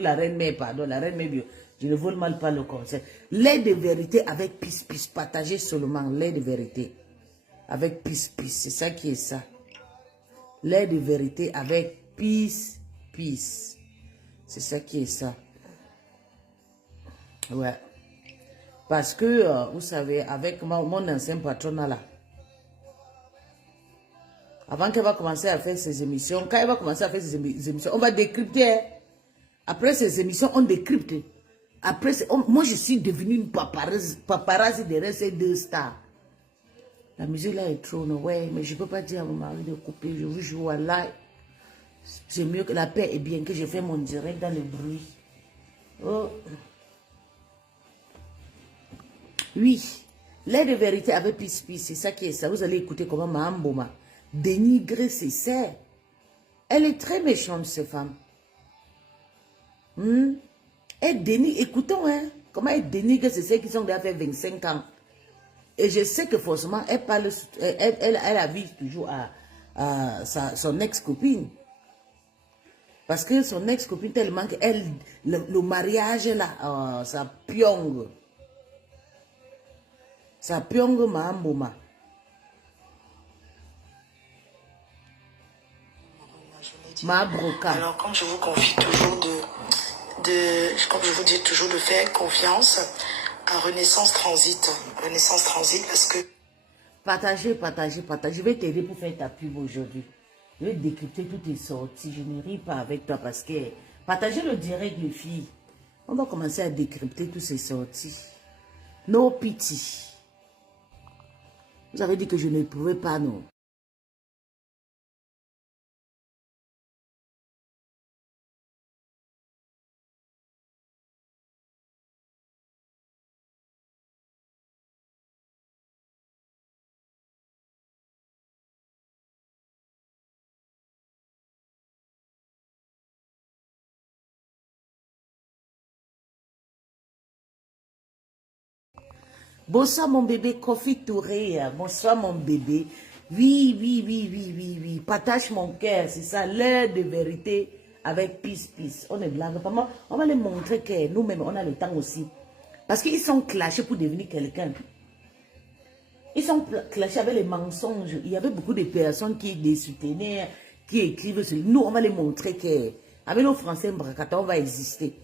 pour la reine mère, pardon, la reine mère bio. Je ne vole mal pas le conseil. Lait de vérité avec pis, partagez seulement lait de vérité. Avec pis, c'est ça qui est ça. Lait de vérité avec pis. C'est ça qui est ça. Ouais. Parce que, vous savez, avec mon ancien patronat là, avant qu'elle va commencer à faire ses émissions, quand elle va commencer à faire ses émissions, on va décrypter. Après ces émissions, on décrypte. Après, moi, je suis devenue une paparazzi derrière ces deux stars. La musique là est trop, ouais, mais je ne peux pas dire à mon mari de couper, je vous joue à live. C'est mieux que la paix est bien que je fais mon direct dans le bruit. Oh. Oui, lait de vérité avec pis, c'est ça qui est ça. Vous allez écouter comment Mahamboma dénigre ses serres. Elle est très méchante, cette femme. Elle dénigre, écoutons, hein, comment elle dénigre ses serres qui sont déjà fait 25 ans. Et je sais que forcément, elle parle, elle avise toujours à son ex-copine. Parce que son ex-copine, tellement qu'elle, le mariage là, ça piongue. Ça piongue Mahamboma. Alors, comme je vous confie toujours comme je vous dis toujours de faire confiance à Renaissance Transit. Renaissance Transit parce que... Partagez. Je vais t'aider pour faire ta pub aujourd'hui. Je vais décrypter toutes tes sorties. Je ne ris pas avec toi parce que... Partagez le direct, les filles. On va commencer à décrypter toutes ces sorties. No pity. Vous avez dit que je ne pouvais pas, non? Bonsoir mon bébé Kofi Touré, bonsoir mon bébé. Oui. Partage mon cœur, c'est ça, l'heure de vérité avec pis. On ne blague pas. On va les montrer que nous-mêmes, on a le temps aussi. Parce qu'ils sont clashés pour devenir quelqu'un. Ils sont clashés avec les mensonges. Il y avait beaucoup de personnes qui les soutenaient, qui écrivent sur... Nous, on va les montrer que avec nos Français, on va exister.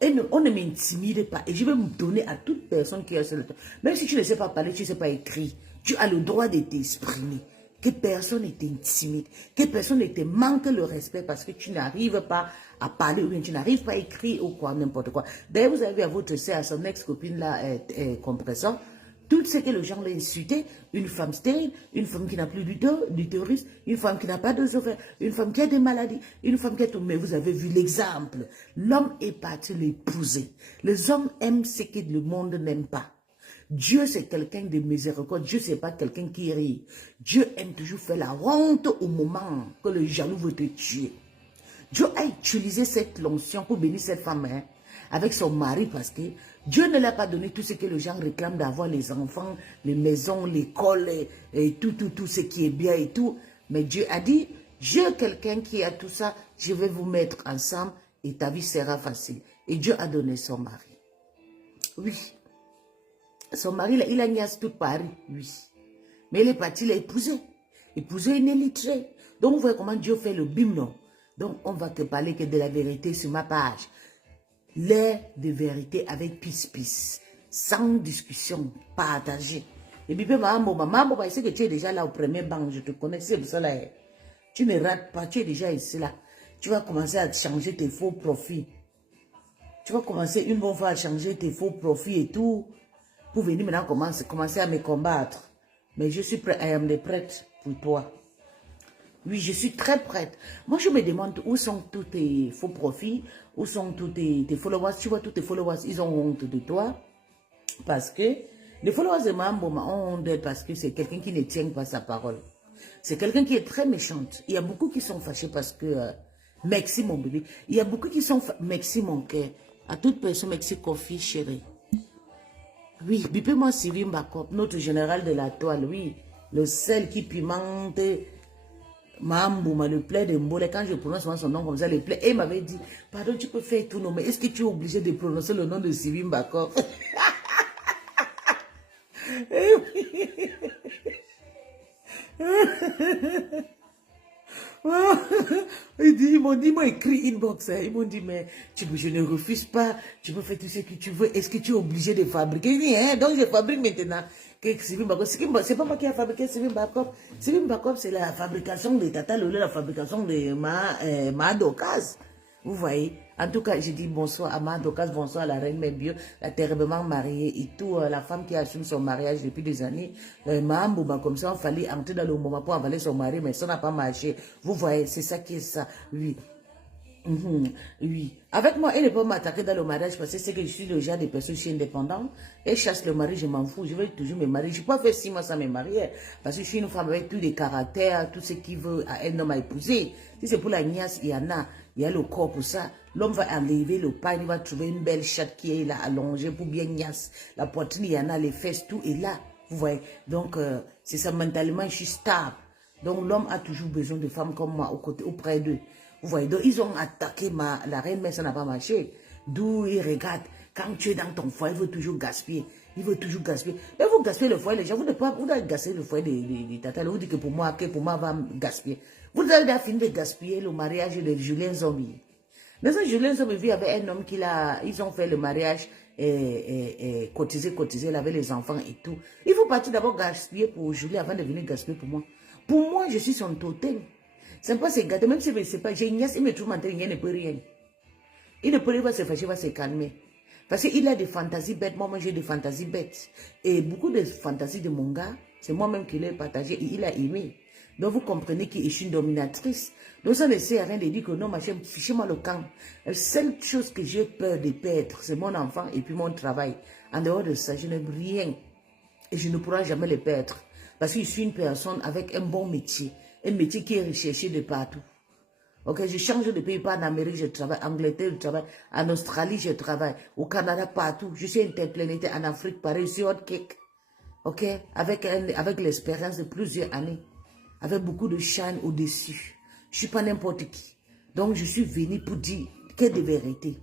Et on ne m'intimide pas. Et je vais me donner à toute personne qui a ce temps. Même si tu ne sais pas parler, tu ne sais pas écrire, tu as le droit de t'exprimer. Que personne ne t'intimide. Que personne ne te manque le respect parce que tu n'arrives pas à parler ou bien tu n'arrives pas à écrire ou quoi, n'importe quoi. D'ailleurs, vous avez vu à votre sœur, à son ex-copine là, compresseur, tout ce que les gens l'ont insulté, une femme stérile, une femme qui n'a plus d'utérus, une femme qui n'a pas d'œsophage, une femme qui a des maladies, une femme qui a tout. Mais vous avez vu l'exemple. L'homme est parti l'épouser. Les hommes aiment ce que le monde n'aime pas. Dieu, c'est quelqu'un de miséricorde. Dieu, c'est pas quelqu'un qui rit. Dieu aime toujours faire la honte au moment que le jaloux veut te tuer. Dieu a utilisé cette lotion pour bénir cette femme, hein, avec son mari parce que Dieu ne l'a pas donné tout ce que les gens réclament d'avoir, les enfants, les maisons, l'école et tout ce qui est bien et tout. Mais Dieu a dit, j'ai quelqu'un qui a tout ça, je vais vous mettre ensemble et ta vie sera facile. Et Dieu a donné son mari. Oui. Son mari, il a niaise toute Paris, oui. Mais il est parti l'épouser. Épouser une illettrée. Donc, vous voyez comment Dieu fait le bim, non? Donc, on va te parler que de la vérité sur ma page. L'air de vérité avec pis. Sans discussion, partagé. Et puis, maman, il sait que tu es déjà là au premier banc. Je te connais, c'est pour ça là. Tu ne rates pas, tu es déjà ici là. Tu vas commencer à changer tes faux profits. Tu vas commencer une bonne fois à changer tes faux profits et tout. Pour venir maintenant commencer à me combattre. Mais je suis prête pour toi. Oui, je suis très prête. Moi, je me demande où sont tous tes faux profits, où sont tous tes followers. Tu vois, tous tes followers, ils ont honte de toi. Parce que les followers de Mahamboma ont honte d'elle parce que c'est quelqu'un qui ne tient pas sa parole. C'est quelqu'un qui est très méchante. Il y a beaucoup qui sont fâchés parce que... merci mon bébé. Il y a beaucoup qui sont... merci mon cœur. À toute personne, merci Kofi chérie. Oui, bipez-moi Sylvie Mbakop, notre général de la toile, oui. Le sel qui pimente Mambouma, le plaid de Mbole, quand je prononce son nom comme ça, le plaid, et il m'avait dit, pardon, tu peux faire tout nom, mais est-ce que tu es obligé de prononcer le nom de Sivim Bakov? Ils m'ont dit, ils m'ont écrit inbox, hein. Ils m'ont dit, mais je ne refuse pas, tu peux faire tout ce que tu veux, est-ce que tu es obligé de fabriquer? Je dis, hein, donc je fabrique maintenant. C'est pas moi qui ai fabriqué Sivim Bakov. Sivim Bakov, c'est la fabrication de Tata Lolo, la fabrication de ma Dokaz. Vous voyez? En tout cas, j'ai dit bonsoir à ma Dokaz, bonsoir à la reine Mébio, la terriblement mariée et tout, la femme qui assume son mariage depuis des années. Mahambouma, comme ça, il fallait entrer dans le moment pour avaler son mari, mais ça n'a pas marché. Vous voyez, c'est ça qui est ça. Oui. Oui. Avec moi, elle ne peut pas m'attaquer dans le mariage parce que c'est que je suis le genre de personne, je suis indépendante. Elle chasse le mari, je m'en fous. Je vais toujours me marier. Je ne peux pas faire 6 mois sans me marier parce que je suis une femme avec tous les caractères, tout ce qui veut un homme à épouser. Si c'est pour la niasse, il y en a. Il y a le corps pour ça. L'homme va enlever le pain, il va trouver une belle chatte qui est là allongée pour bien niasse. La poitrine, il y en a, les fesses, tout est là. Vous voyez. Donc, c'est ça, mentalement, je suis stable. Donc, l'homme a toujours besoin de femmes comme moi auprès d'eux. Vous voyez, donc ils ont attaqué la reine, mais ça n'a pas marché. D'où ils regardent. Quand tu es dans ton foyer, il veut toujours gaspiller. Il veut toujours gaspiller. Mais vous gaspillez le foyer, les gens, vous devez gaspiller le foyer des tatas. Vous dites que pour moi, va gaspiller. Vous avez fini de gaspiller le mariage de Julien Zombie. Mais ça, Julien Zombie vit avec un homme ils ont fait le mariage cotisé, il avait les enfants et tout. Il faut partir d'abord gaspiller pour Julien avant de venir gaspiller pour moi. Pour moi, je suis son totem. C'est pas se gâter, même si je ne sais pas, j'ai une nièce, il me trouve mental, il ne peut rien. Il ne peut rien, il va se fâcher, il va se calmer. Parce qu'il a des fantasies bêtes, moi j'ai des fantasies bêtes. Et beaucoup de fantasies de mon gars, c'est moi-même qui l'ai partagé et il a aimé. Donc vous comprenez qu'il est une dominatrice. Donc ça ne sert à rien de dire que non, ma chérie, fichez-moi le camp. La seule chose que j'ai peur de perdre, c'est mon enfant et puis mon travail. En dehors de ça, je n'aime rien. Et je ne pourrai jamais le perdre. Parce que je suis une personne avec un bon métier. Un métier qui est recherché de partout. Ok, je change de pays, pas en Amérique, je travaille, en Angleterre, je travaille, en Australie, je travaille, au Canada, partout. Je suis interplanétaire, en Afrique, pareil, je suis hot cake. Ok, avec l'expérience de plusieurs années, avec beaucoup de shine au-dessus. Je ne suis pas n'importe qui. Donc, je suis venu pour dire que de vérité.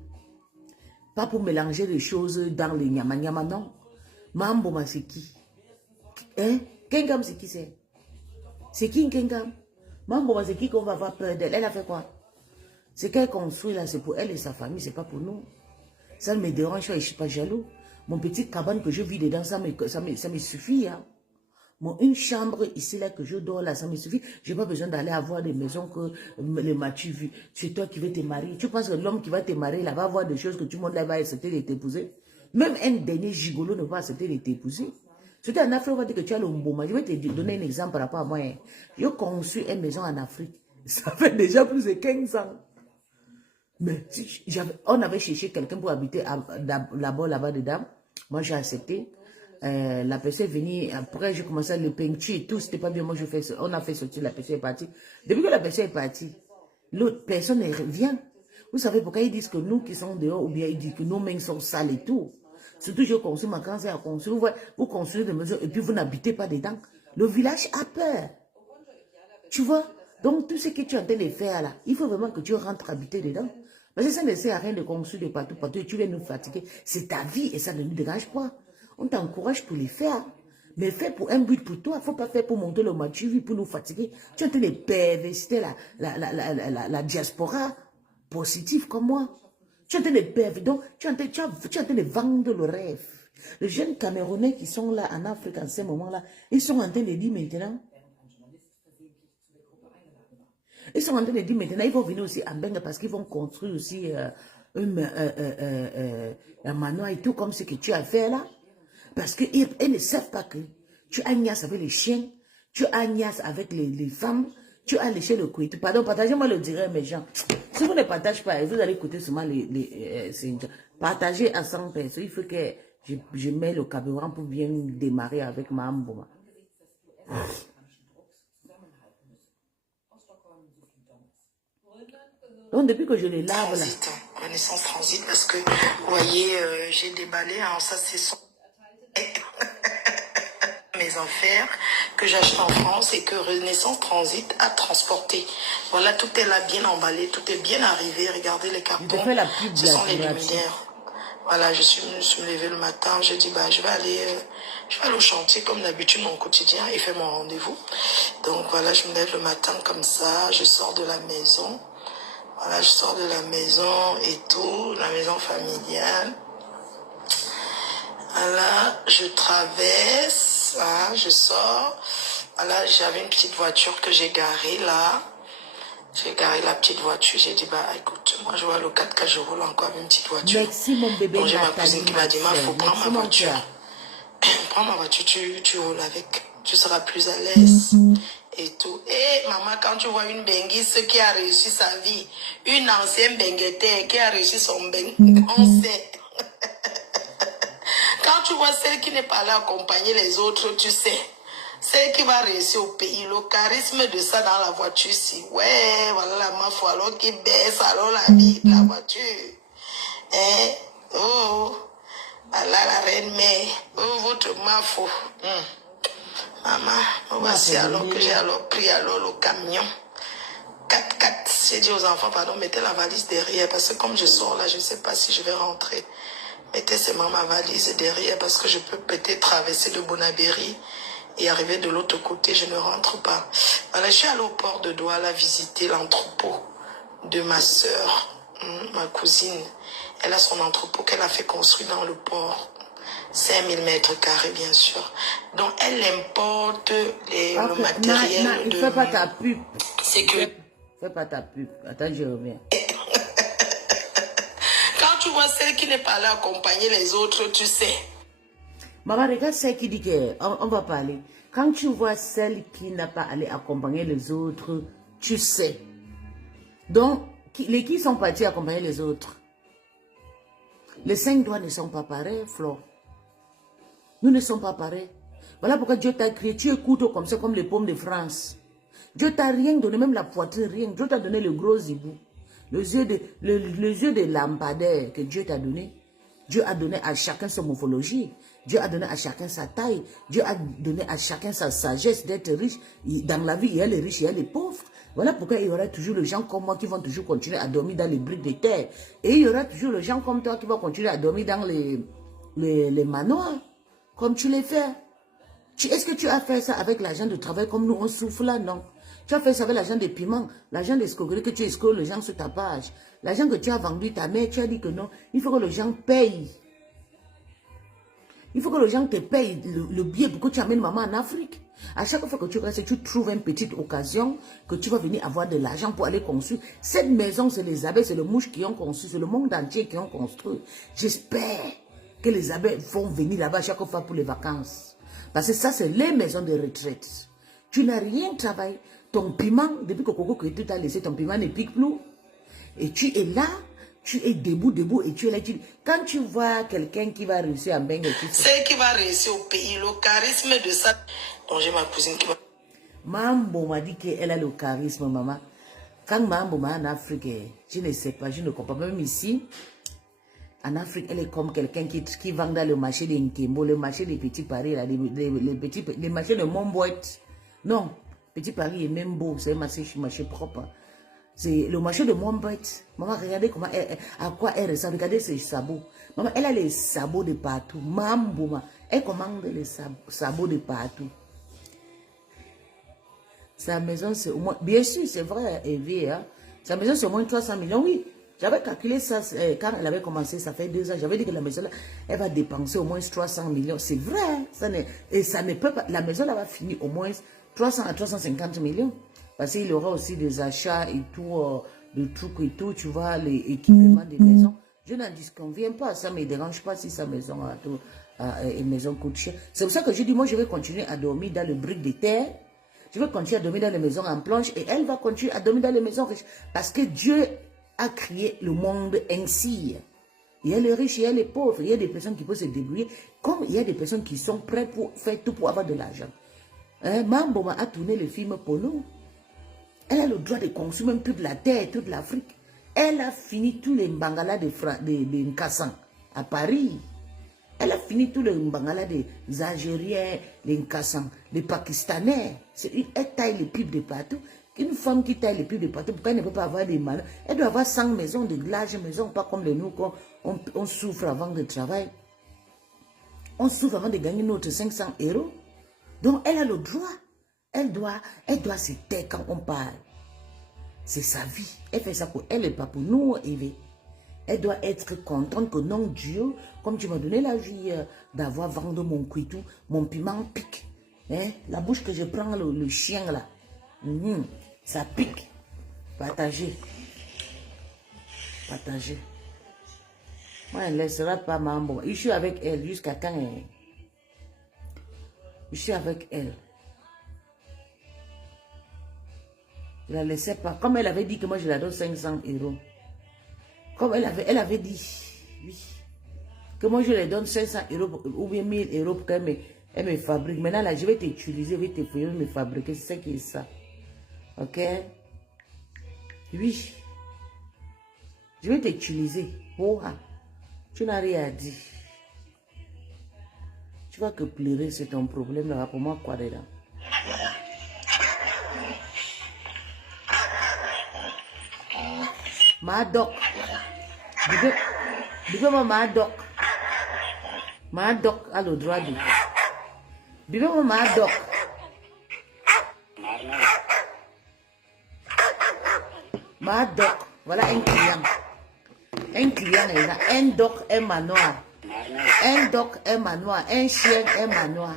Pas pour mélanger les choses dans les nyama-nyama, non. Mambo, c'est qui? Hein? Kengam, c'est qui c'est? C'est qui Nkengam? Mambo, c'est qui qu'on va avoir peur d'elle? Elle a fait quoi? Ce qu'elle construit là, c'est pour elle et sa famille, c'est pas pour nous. Ça ne me dérange pas, je ne suis pas jaloux. Mon petit cabane que je vis dedans, ça me suffit. Hein. Une chambre ici là que je dors là, ça me suffit. Je n'ai pas besoin d'aller avoir des maisons que les m'as-tu vu. C'est toi qui veux te marier. Tu penses que l'homme qui va te marier là va avoir des choses que tout le monde là va accepter de t'épouser? Même un dernier gigolo ne va accepter de t'épouser. C'était en Afrique, on va dire que tu as le mboma. Je vais te donner un exemple par rapport à moi. J'ai conçu une maison en Afrique. Ça fait déjà plus de 15 ans. Mais si on avait cherché quelqu'un pour habiter là-bas dedans. Moi, j'ai accepté. La personne est venue. Après, j'ai commencé à le peinture et tout. C'était pas bien. Moi, on a fait sortir. La personne est partie. Depuis que la personne est partie, l'autre personne revient. Vous savez pourquoi ils disent que nous qui sommes dehors, ou bien ils disent que nos mains sont sales et tout. Surtout, je construis ma grande sœur à construire. Vous construisez des maisons et puis vous n'habitez pas dedans. Le village a peur. Tu vois? Donc, tout ce que tu es en train de faire là, il faut vraiment que tu rentres habiter dedans. Parce que ça ne sert à rien de construire de partout, partout. Et tu viens nous fatiguer. C'est ta vie et ça ne nous dérange pas. On t'encourage pour les faire. Mais fais pour un but pour toi. Il ne faut pas faire pour monter le maturité, pour nous fatiguer. Tu es en train de pervertir la diaspora positive comme moi. Tu es en train de perdre, donc tu es en train de vendre le rêve. Les jeunes Camerounais qui sont là en Afrique en ce moment-là, ils sont en train de dire maintenant, ils vont venir aussi à Benga parce qu'ils vont construire aussi un manoir et tout comme ce que tu as fait là. Parce qu'ils ne savent pas que tu agnaces avec les chiens, tu agnaces avec les femmes, tu as léché le couille. Pardon, partagez-moi le direct, mes gens. Si vous ne partagez pas, vous allez écouter seulement partagez à 100 personnes. Il faut que je mette le carburant pour bien démarrer avec ma Mboma. Donc, depuis que je les lave là. Renaissance Transit, parce que, vous voyez, j'ai déballé, alors ça c'est son... mes affaires que j'achète en France et que Renaissance Transit a transporté. Voilà, tout est là bien emballé, tout est bien arrivé. Regardez les cartons. Ce sont les luminaires. Voilà, je suis me levée le matin, j'ai dit bah je vais aller au chantier comme d'habitude mon quotidien et faire mon rendez-vous. Donc voilà, je me lève le matin comme ça, je sors de la maison. Voilà, je sors de la maison et tout, la maison familiale. Voilà, je traverse, hein, je sors. Voilà, j'avais une petite voiture que j'ai garée là. J'ai garé la petite voiture. J'ai dit, bah écoute, moi je vois le 4x4, je roule encore avec une petite voiture. Merci mon bébé. Donc j'ai ma cousine qui m'a dit, il faut prendre ma voiture. Prends ma voiture, tu roules avec. Tu seras plus à l'aise. Et tout. Et maman, quand tu vois une benguisse qui a réussi sa vie, une ancienne benguette qui a réussi son on sait. Quand tu vois celle qui n'est pas là accompagner les autres, tu sais. Celle qui va réussir au pays, le charisme de ça dans la voiture, si. Ouais, voilà la mafia, alors qui baisse, alors la vie de la voiture. Hein? Oh, voilà la reine mère. Oh, votre mafia. Maman, voici alors que j'ai alors pris alors le camion. 4x4. J'ai dit aux enfants, pardon, mettez la valise derrière, parce que comme je sors là, je ne sais pas si je vais rentrer. Mettez seulement ma valise derrière, parce que je peux peut-être traverser le Bonabéry et arriver de l'autre côté, je ne rentre pas. Voilà, je suis allée au port de Douala visiter l'entrepôt de ma soeur, ma cousine. Elle a son entrepôt qu'elle a fait construire dans le port. 5000 mètres carrés, bien sûr. Donc, elle importe le matériel de... Fais pas ta pub. C'est que... Fais pas ta pub. Attends, je reviens. Quand tu vois celle qui n'est pas là accompagner les autres, tu sais. Maman, regarde celle qui dit qu'on va parler. Quand tu vois celle qui n'a pas allé accompagner les autres, tu sais. Donc, les qui sont partis accompagner les autres? Les 5 doigts ne sont pas pareils, Flo. Nous ne sommes pas pareils. Voilà pourquoi Dieu t'a créé. Tu écoutes comme ça, comme les pommes de France. Dieu t'a rien donné, même la poitrine, rien. Dieu t'a donné le gros zibou. Les yeux de lampadaire que Dieu t'a donné. Dieu a donné à chacun sa morphologie. Dieu a donné à chacun sa taille. Dieu a donné à chacun sa sagesse d'être riche. Dans la vie, il y a les riches, il y a les pauvres. Voilà pourquoi il y aura toujours les gens comme moi qui vont toujours continuer à dormir dans les briques de terre. Et il y aura toujours les gens comme toi qui vont continuer à dormir dans les manoirs. Comme tu les fais. Est-ce que tu as fait ça avec l'argent de travail comme nous on souffle là? Non. Tu as fait ça avec l'argent des piments, l'argent des escroqueries que tu escroques les gens sur ta page. L'argent que tu as vendu ta mère, tu as dit que non. Il faut que les gens payent. Il faut que les gens te payent le billet pour que tu amènes maman en Afrique. À chaque fois que tu restes, tu trouves une petite occasion que tu vas venir avoir de l'argent pour aller construire. Cette maison, c'est les abeilles, c'est les mouches qui ont construit, c'est le monde entier qui ont construit. J'espère que les abeilles vont venir là-bas chaque fois pour les vacances. Parce que ça, c'est les maisons de retraite. Tu n'as rien travaillé. Ton piment, depuis que Coco que tu t'as laissé, ton piment ne pique plus. Et tu es là, tu es debout, et tu es là. Quand tu vois quelqu'un qui va réussir à Bengue, c'est qui va réussir au pays, le charisme de ça. Donc j'ai ma cousine qui va... Mambo m'a dit qu'elle a le charisme, maman. Quand Mambo m'a en Afrique, je ne sais pas, je ne comprends pas. Même ici, en Afrique, elle est comme quelqu'un qui vend dans le marché de Nkembo, le marché des petits paris, là, les marchés de Montboîte. Non, Petit Paris est même beau, c'est un marché propre. C'est le marché de Montboîte. Maman, regardez comment à quoi elle ressemble. Regardez ses sabots. Maman, elle a les sabots de partout. Mambo, elle commande les sabots de partout. Sa maison, c'est au moins... Bien sûr, c'est vrai, Evie, hein? Sa maison, c'est au moins 300 millions, oui. J'avais calculé ça quand elle avait commencé, ça fait 2 ans. J'avais dit que la maison, là, elle va dépenser au moins 300 millions. C'est vrai. Et ça ne peut pas... La maison, là, va finir au moins 300 à 350 millions. Parce qu'il y aura aussi des achats et tout, de trucs et tout, tu vois, les équipements des maisons. Je n'en disconviens pas. Ça ne me dérange pas si sa maison, une maison coûte cher. C'est pour ça que je dis, moi, je vais continuer à dormir dans le brique de terre. Je vais continuer à dormir dans les maisons en planche et elle va continuer à dormir dans les maisons riches. Parce que Dieu a créé le monde ainsi. Il y a les riches, il y a les pauvres, il y a des personnes qui peuvent se débrouiller, comme il y a des personnes qui sont prêtes pour faire tout pour avoir de l'argent. Mambo a tourné le film pour nous. Elle a le droit de construire même toute la terre, toute l'Afrique. Elle a fini tous les bangalas de Nkassan à Paris. Elle a fini tous les Mbangala, les Algériens, les Nkassans, les Pakistanais. Elle taille les pipes de partout. Une femme qui taille les pipes de partout, pourquoi elle ne peut pas avoir des malins? Elle doit avoir 100 maisons, de larges maisons, pas comme les nous, on souffre avant de travailler. On souffre avant de gagner notre 500 €. Donc, elle a le droit. Elle doit se taire quand on parle. C'est sa vie. Elle fait ça pour elle et pas pour nous, Eve. Elle doit être contente que non, Dieu, comme tu m'as donné la vie d'avoir vendu mon cuitou, mon piment pique. Hein? La bouche que je prends, le chien là, ça pique. Partagez. Partagez. Moi, elle ne laissera pas ma bon. Je suis avec elle jusqu'à quand je suis avec elle. Je ne la laissais pas. Comme elle avait dit que moi, je la donne 500 €. Comme elle avait dit, oui, que moi, je lui donne 500 € ou bien 1000 € pour qu'elle me fabrique. Maintenant, là, je vais t'utiliser, je vais te payer, me fabriquer. C'est ça qui est ça. Ok? Oui. Je vais t'utiliser. Oh, tu n'as rien à dire. Tu vois que pleurer, c'est ton problème. Là, pour moi, quoi dedans? Madok. Bibé Madok. Madok a le droit de. Bibé Madok. Madok. Voilà un client. Un client est là. Un doc est manoir. Un doc est manoir. Un chien est manoir.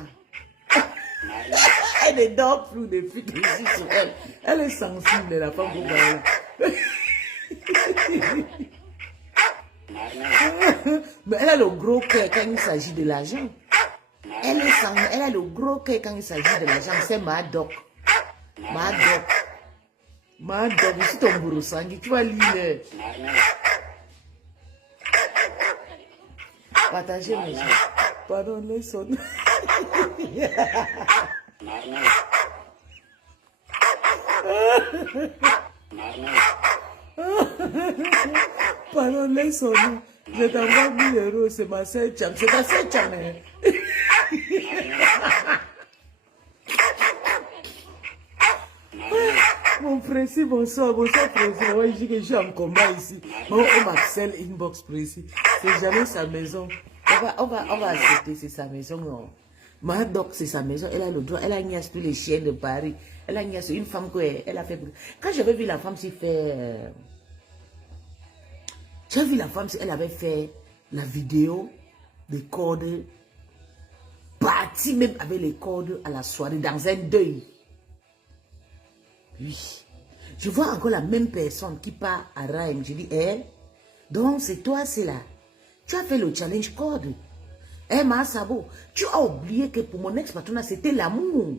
Elle ne dort plus depuis que je suis sur elle. Elle est sensible, la femme pour là. Mais elle a le gros cœur quand il s'agit de l'argent. Elle a le gros cœur quand il s'agit de l'argent. C'est Madok. Madok. Madok, je suis ton bourreau sanguin. Tu vas lire. Partagez mes gens. Pardon, les sons. Pardon, les sons. Je t'envoie 1000 €. C'est ma sœur Cham. C'est ta sœur Cham. Mon précis, bonsoir, précis. Ouais, je dis que je suis en combat ici. On m'accèle inbox précis. C'est jamais sa maison. On va accepter, c'est sa maison. Non. Madok, c'est sa maison. Elle a le droit. Elle a niasse tous les chiens de Paris. Elle a niasse une femme qu'elle a fait. Quand j'avais vu la femme s'y faire. J'ai vu la femme, elle avait fait la vidéo des cordes. Partie même avec les cordes à la soirée dans un deuil. Oui. Je vois encore la même personne qui part à Raim. Je dis, donc c'est toi, c'est là. Tu as fait le challenge code. Massabo, tu as oublié que pour mon ex-patronat, c'était l'amour.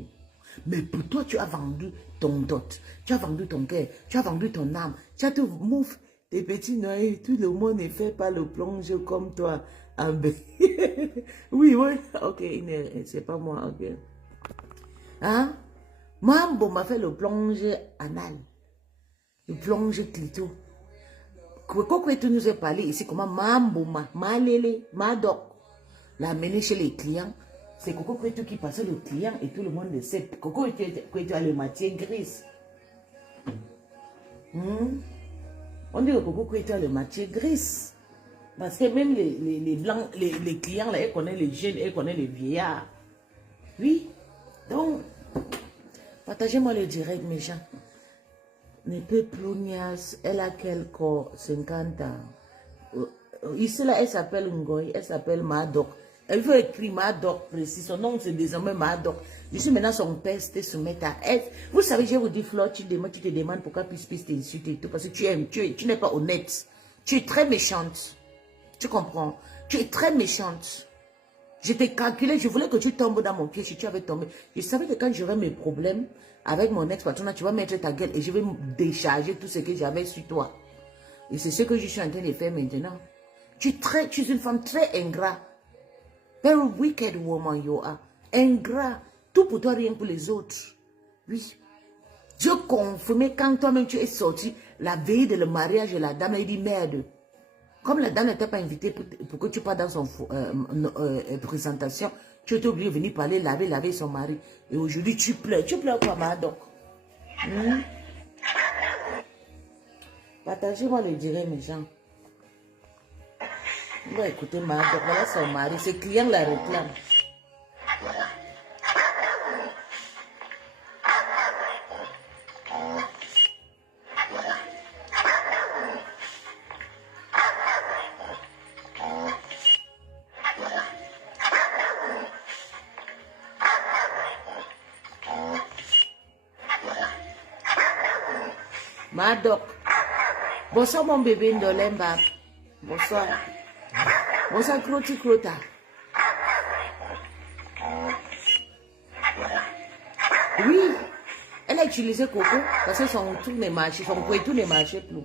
Mais pour toi, tu as vendu ton dot. Tu as vendu ton cœur. Tu as vendu ton âme. Tu as tout mouf. Tes petits noyés, tout le monde ne fait pas le plonge comme toi. Ah ben. Oui. Ok, c'est pas moi, ok. Hein? Mambo m'a fait le plonge anal. Le plonge clito. Quand tu nous as parlé ici, comment Mambo Malele, Madok l'a amené chez les clients. C'est Coco Kwetu qui passait le client et tout le monde le sait. Coco Kwetu a le matière grise. On dit que Coco Kwetu a le matière grise. Parce que même les blancs, les clients, là, elles connaissent les jeunes, elles connaissent les vieillards. Oui. Donc, partagez-moi le direct, mes gens. Ne peut plus niasse. Elle a quelques 50 ans. Ici, là, elle s'appelle Ngoy. Elle s'appelle Madok. Elle veut écrire Madok précis. Son nom, c'est désormais Madok. Je suis maintenant son père, c'était se mettre à elle. Vous savez, je vous dis, Flore, tu te demandes pourquoi puisse t'insulter et tout. Parce que tu n'es pas honnête. Tu es très méchante. Tu comprends? Tu es très méchante. Je t'ai calculé, je voulais que tu tombes dans mon pied si tu avais tombé. Je savais que quand j'aurais mes problèmes avec mon ex-patron, tu vas mettre ta gueule et je vais décharger tout ce que j'avais sur toi. Et c'est ce que je suis en train de faire maintenant. Tu es une femme très ingrat. Very wicked woman you are. Ingrat. Tout pour toi, rien pour les autres. Oui. Je confirmais quand toi-même tu es sorti la veille de le mariage de la dame, elle dit merde. Comme la dame n'était pas invitée pour que tu parles dans son présentation, tu étais obligé de venir parler, laver son mari. Et aujourd'hui, tu pleures. Tu pleures quoi, Madoc? Partagez-moi le direct, mes gens. On va écouter Madoc. Voilà son mari. Ses clients la réclament. Madoc. Bonsoir mon bébé Ndolemba. Bonsoir. Bonsoir Croti Crota. Oui. Elle a utilisé Coco parce que son tour ne marchait, son couettou ne marchait plus.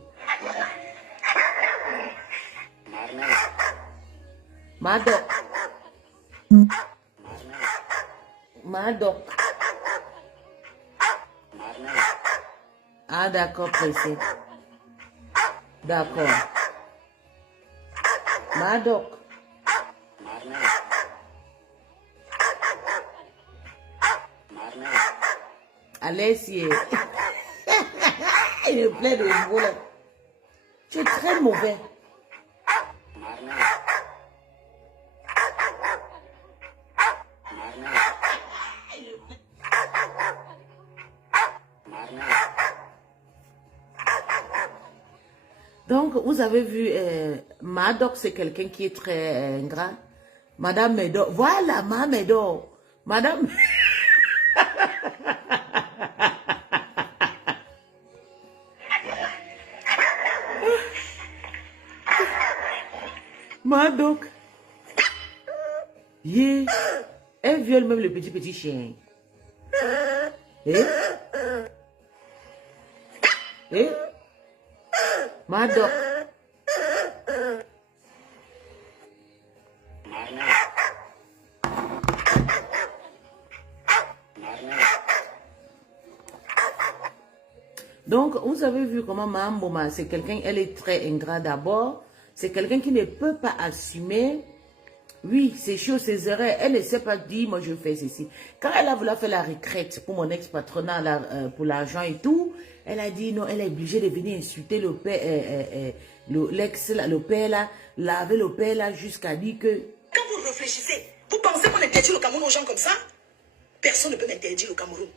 Madoc. Madoc. Ah d'accord, pressé. D'accord. Madoc. Alessie. Il est plein de mots. Tu es très mauvais. Donc, vous avez vu, Madoc, c'est quelqu'un qui est très ingrat. Madame Médor. Voilà, ma Médor. Madame... Madoc. Yeah. Elle viole même le petit chien. Eh? Eh? Madoc. Donc, vous avez vu comment Mamboma, c'est quelqu'un, elle est très ingrat d'abord. C'est quelqu'un qui ne peut pas assumer. Oui, c'est chaud, c'est erreurs. Elle ne sait pas dire, moi je fais ceci. Quand elle a voulu faire la retraite pour mon ex-patronat, pour l'argent et tout, elle a dit non, elle est obligée de venir insulter le père, le père là, laver le père là jusqu'à dire que... Quand vous réfléchissez, vous pensez qu'on interdit le Cameroun aux gens comme ça? Personne ne peut m'interdire le Cameroun.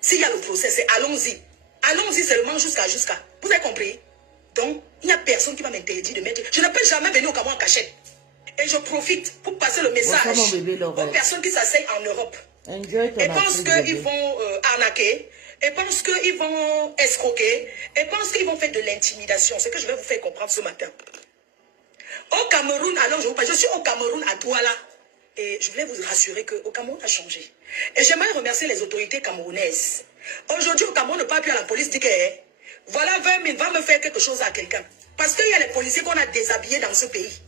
S'il y a le procès, c'est allons-y. Allons-y seulement jusqu'à. Vous avez compris? Donc, il n'y a personne qui va m'interdire de mettre... Je ne peux jamais venir au Cameroun en cachette. Et je profite pour passer le message aux personnes qui s'asseyent en Europe. Et pensent qu'ils vont arnaquer, et pensent qu'ils vont escroquer, et pensent qu'ils vont faire de l'intimidation. C'est ce que je vais vous faire comprendre ce matin. Au Cameroun, alors je suis au Cameroun à Douala. Et je voulais vous rassurer qu'au Cameroun a changé. Et j'aimerais remercier les autorités camerounaises. Aujourd'hui, au Cameroun, ne parle plus à la police, dit que voilà 20 000, va me faire quelque chose à quelqu'un. Parce qu'il y a les policiers qu'on a déshabillés dans ce pays.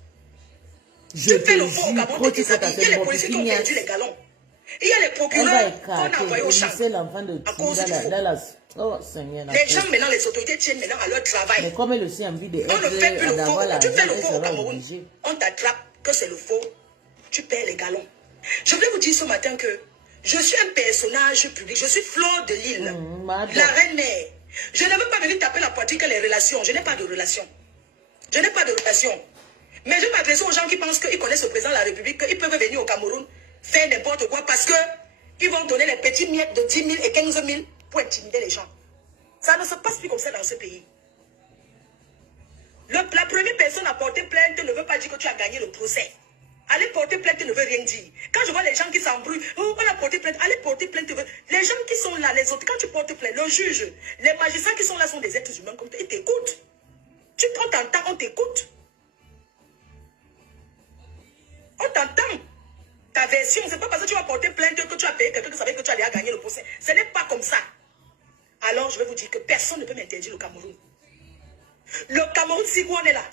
Tu fais le faux au Cameroun, tu déshabilles. Il y a les policiers qui ont perdu les galons. Il y a les procureurs qu'on a envoyés au champ. À cause du faux. Les gens maintenant, les autorités tiennent maintenant à leur travail. Mais comme elle aussi a envie de on ne fait plus le faux. Tu fais le faux au Cameroun. On t'attrape que c'est le faux. Tu perds les galons. Je voulais vous dire ce matin que je suis un personnage public. Je suis Fleur de Lille, la reine-mère. Je ne veux pas venir taper la poitrine que les relations. Je n'ai pas de relations. Je n'ai pas de relations. Mais je m'adresse aux gens qui pensent qu'ils connaissent le président de la République, qu'ils peuvent venir au Cameroun faire n'importe quoi parce qu'ils vont donner les petits miettes de 10 000 et 15 000 pour intimider les gens. Ça ne se passe plus comme ça dans ce pays. La première personne à porter plainte ne veut pas dire que tu as gagné le procès. Aller porter plainte ne veut rien dire. Quand je vois les gens qui s'embrouillent, oh, on a porté plainte, allez porter plainte. Les gens qui sont là, les autres, quand tu portes plainte, le juge, les magistrats qui sont là sont des êtres humains comme toi, ils t'écoutent. Tu prends ton temps, on t'écoute. On t'entend. Ta version, c'est pas parce que tu vas porter plainte que tu as payé quelqu'un qui savait que tu allais gagner le procès. Ce n'est pas comme ça. Alors, je vais vous dire que personne ne peut m'interdire le Cameroun. Le Cameroun, si on est là,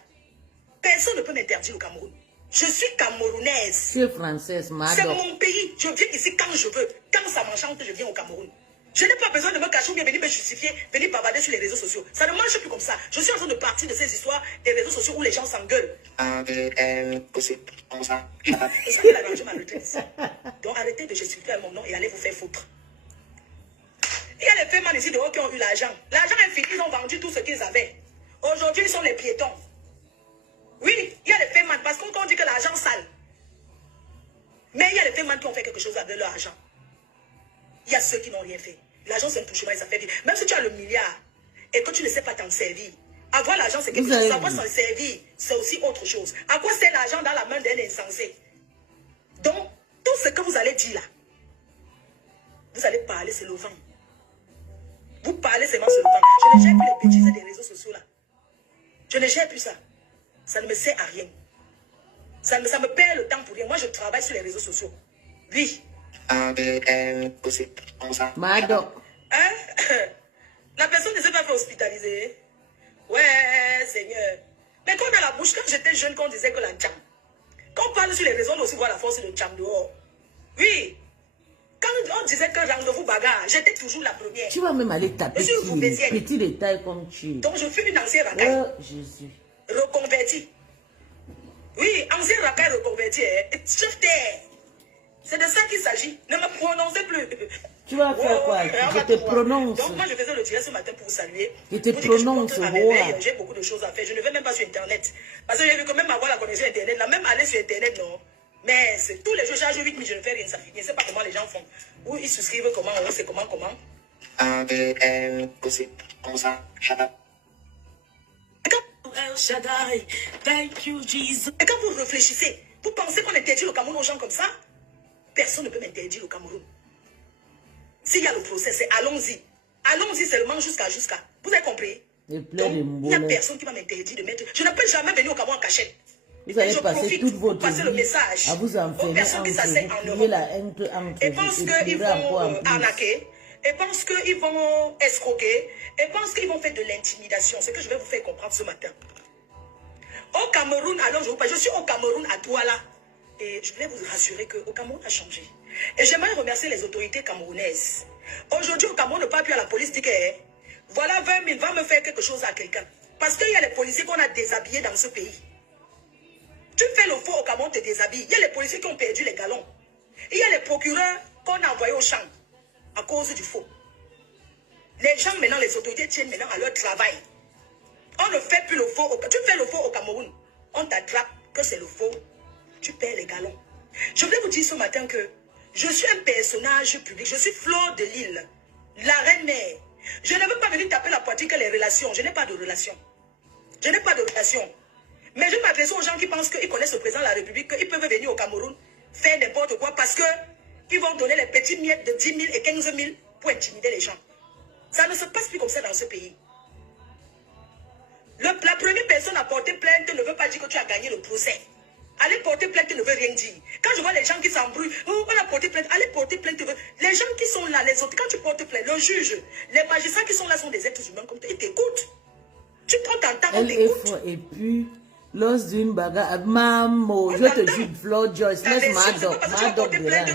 personne ne peut m'interdire le Cameroun. Je suis camerounaise. Je suis française, madame. C'est mon pays. Je viens ici quand je veux. Quand ça m'enchante, je viens au Cameroun. Je n'ai pas besoin de me cacher ou bien venir me justifier, venir bavarder sur les réseaux sociaux. Ça ne marche plus comme ça. Je suis en train de partir de ces histoires des réseaux sociaux où les gens s'engueulent. C'est ça qu'il a arrangé ma retraite ici. Donc arrêtez de gesticuler à mon nom et allez vous faire foutre. Il y a les femmes ici dehors qui ont eu l'argent. L'argent est fini, ils ont vendu tout ce qu'ils avaient. Aujourd'hui, ils sont les piétons. Oui, il y a les femmes parce qu'on dit que l'argent sale. Mais il y a les femmes qui ont fait quelque chose avec leur argent. Il y a ceux qui n'ont rien fait. L'argent, c'est un touchement et ça fait vivre. Même si tu as le milliard et que tu ne sais pas t'en servir, avoir l'argent, c'est quelque chose. Savoir s'en servir, c'est aussi autre chose. À quoi c'est l'argent dans la main d'un insensé? Donc, tout ce que vous allez dire là, vous allez parler, c'est le vent. Vous parlez seulement sur le vent. Je ne gère plus les bêtises des réseaux sociaux là. Je ne gère plus ça. Ça ne me sert à rien. Ça me perd le temps pour rien. Moi, je travaille sur les réseaux sociaux. Oui. Mado. Hein? La personne ne s'est pas fait hospitaliser. Ouais, Seigneur. Mais quand on a la bouche, quand j'étais jeune, quand on disait que la tcham. Quand on parle sur les réseaux, on aussi voit la force de tcham dehors. Oui. Quand on disait que rendez-vous bagarre, j'étais toujours la première. Tu vas même aller taper petit détail comme tu es. Donc je suis une ancienne racaille. Oh, Jésus. Reconvertie. Oui, ancienne racaille reconvertie. Chef terre. C'est de ça qu'il s'agit. Ne me prononcez plus. Tu vas faire quoi? Je te prononce. Donc moi je faisais le direct ce matin pour vous saluer. Je te prononce. J'ai beaucoup de choses à faire. Je ne vais même pas sur Internet. Parce que j'ai vu que même avoir la connexion Internet, là, même aller sur Internet, non. Mais c'est tous les jours, charge 8 000, je ne fais rien, ça finit. Je ne sais pas comment les gens font. Ou ils souscrivent comment, ou c'est comment. Thank you, Jesus. Et quand vous réfléchissez, vous pensez qu'on interdit le Cameroun aux gens comme ça? Personne ne peut m'interdire le Cameroun. S'il y a le procès, c'est allons-y. Allons-y seulement jusqu'à. Vous avez compris? Donc, il n'y a personne qui va m'interdire de mettre... Je ne peux jamais venir au Cameroun en cachette. Vous allez passer toute votre vie le message à vous enfermer aux personnes qui s'asseyent en Europe. Et pensent qu'ils vont arnaquer, et pensent qu'ils vont escroquer, et pensent qu'ils vont faire de l'intimidation. C'est ce que je vais vous faire comprendre ce matin. Au Cameroun, alors je suis au Cameroun à Douala. Et je voulais vous rassurer qu'au Cameroun a changé. Et j'aimerais remercier les autorités camerounaises. Aujourd'hui, au Cameroun, ne parle plus à la police, dit que voilà 20 000, va me faire quelque chose à quelqu'un. Parce qu'il y a les policiers qu'on a déshabillés dans ce pays. Tu fais le faux au Cameroun, te déshabille. Il y a les policiers qui ont perdu les galons. Il y a les procureurs qu'on a envoyés au champ à cause du faux. Les gens maintenant, les autorités tiennent maintenant à leur travail. On ne fait plus le faux. Tu fais le faux au Cameroun. On t'attrape que c'est le faux. Tu perds les galons. Je voulais vous dire ce matin que je suis un personnage public. Je suis Fleur de Lille, la reine-mère. Je ne veux pas venir taper la poitrine que les relations. Je n'ai pas de relations. Je n'ai pas de relations. Mais je m'adresse aux gens qui pensent qu'ils connaissent le président de la République, qu'ils peuvent venir au Cameroun, faire n'importe quoi parce qu'ils vont donner les petits miettes de 10 000 et 15 000 pour intimider les gens. Ça ne se passe plus comme ça dans ce pays. La première personne à porter plainte ne veut pas dire que tu as gagné le procès. Aller porter plainte ne veut rien dire. Quand je vois les gens qui s'embrouillent, on a porté plainte, aller porter plainte. Les gens qui sont là, les autres, quand tu portes plainte, le juge, les magistrats qui sont là sont des êtres humains comme toi, ils t'écoutent. Tu prends ton temps, on t'écoute. Et puis, lors d'une bagarre, maman, je te dis, Flo Joyce, laisse ma dog dérange.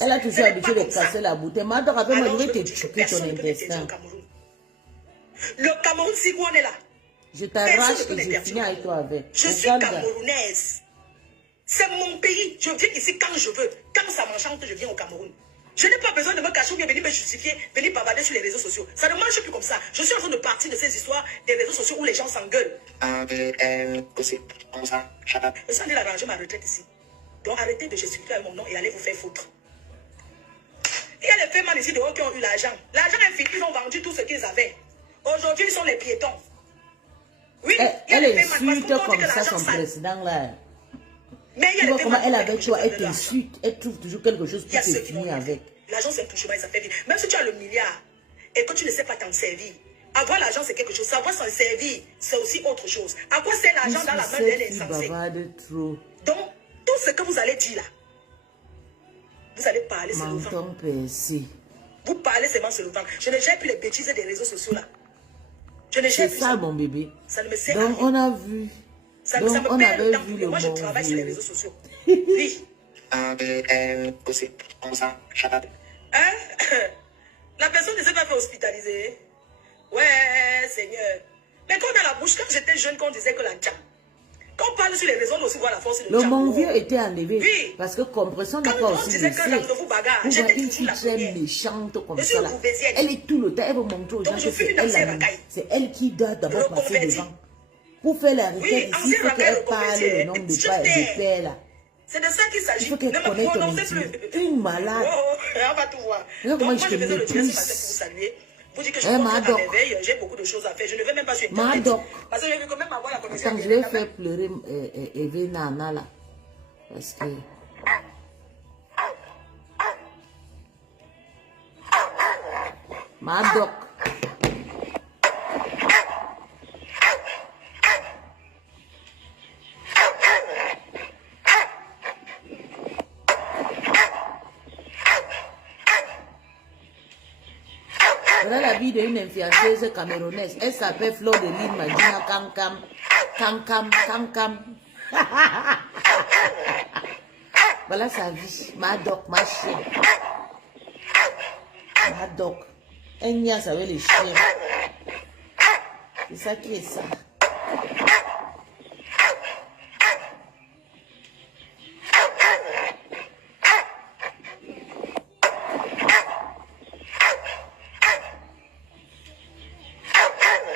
Elle a toujours habitué de casser la bouteille. Ma dog, après, moi, je vais te choquer ton intestin. Le Cameroun, si on est là. Je t'arrache et je finis avec toi avec. Je suis camerounaise. C'est mon pays. Je viens ici quand je veux. Quand ça m'enchante, je viens au Cameroun. Je n'ai pas besoin de me cacher ou bien venir me justifier, venir bavarder sur les réseaux sociaux. Ça ne marche plus comme ça. Je suis en train de partir de ces histoires des réseaux sociaux où les gens s'engueulent. Je suis en train d'arranger ma retraite ici. Donc arrêtez de gesticuler avec mon nom et allez vous faire foutre. Il y a les femmes ici dehors qui ont eu l'argent. L'argent est fini, ils ont vendu tout ce qu'ils avaient. Aujourd'hui, ils sont les piétons. Oui, elle insulte comme ça son président là. Mais il y a tu vois comment elle avec toi, elle t'insulte, elle trouve toujours quelque chose pour te finir avec. L'argent c'est un touchement et ça fait vivre. Même si tu as le milliard et que tu ne sais pas t'en servir, avoir l'argent c'est quelque chose, savoir s'en servir c'est aussi autre chose. À quoi c'est l'argent dans la main d'un insensé? Donc, tout ce que vous allez dire là, vous allez parler sur le vent. Vous parlez seulement sur le vent. Je ne gère plus les bêtises des réseaux sociaux là. C'est ça, mon bébé. Ça ne me sert donc, à rien. on a vu. Ça me perd le temps pour moi, je travaille sur les réseaux sociaux. Oui. Hein? La personne ne s'est pas fait hospitaliser. Ouais, Seigneur. Mais quand on a la bouche, quand j'étais jeune, quand on disait que la tcha, quand on parle sur les raisons, on aussi voir la force de Le tcha. mon vieux était enlevé. Oui. Parce que compression n'a Quand pas on aussi disait laissé. que dans vous bagarre, Vous voyez j'étais une toujours fille la très première. méchante comme Je suis ça là. roubaisienne. Elle est tout le temps, elle veut montrer aux gens Donc, que je suis c'est une elle ancienne la racaille. C'est elle qui doit d'abord passer Reconvertie. devant. Pour faire la Oui, requête ici, il ancienne faut racaille qu'elle parle reconvertie. le nom de Je père et t'aime. de père là. C'est de ça qu'il Il s'agit. faut Ne qu'elle me connaisse ton prononcez intimité. plus. Une malade. Oh, on va tout voir. Regarde Donc, comment moi, je je te faisais le direct ce matin méprise. pour vous saluer. Vous dites que je Eh, montre à Madoc. merveille. J'ai beaucoup de choses à faire. Je ne vais même pas sur Internet. Madoc. Parce que j'ai vu que même avoir la connexion Attends, je vais Internet, faire pleurer Eve Nana là. Parce que... Madoc. Voilà la vie d'une influenceuse camerounaise. Elle s'appelle Flor de Lille Madina Kankam. Kankam, Kankam. Voilà sa vie. Madoc, ma chienne. Madoc. Elle niaise avec les chiens. C'est ça qui est ça.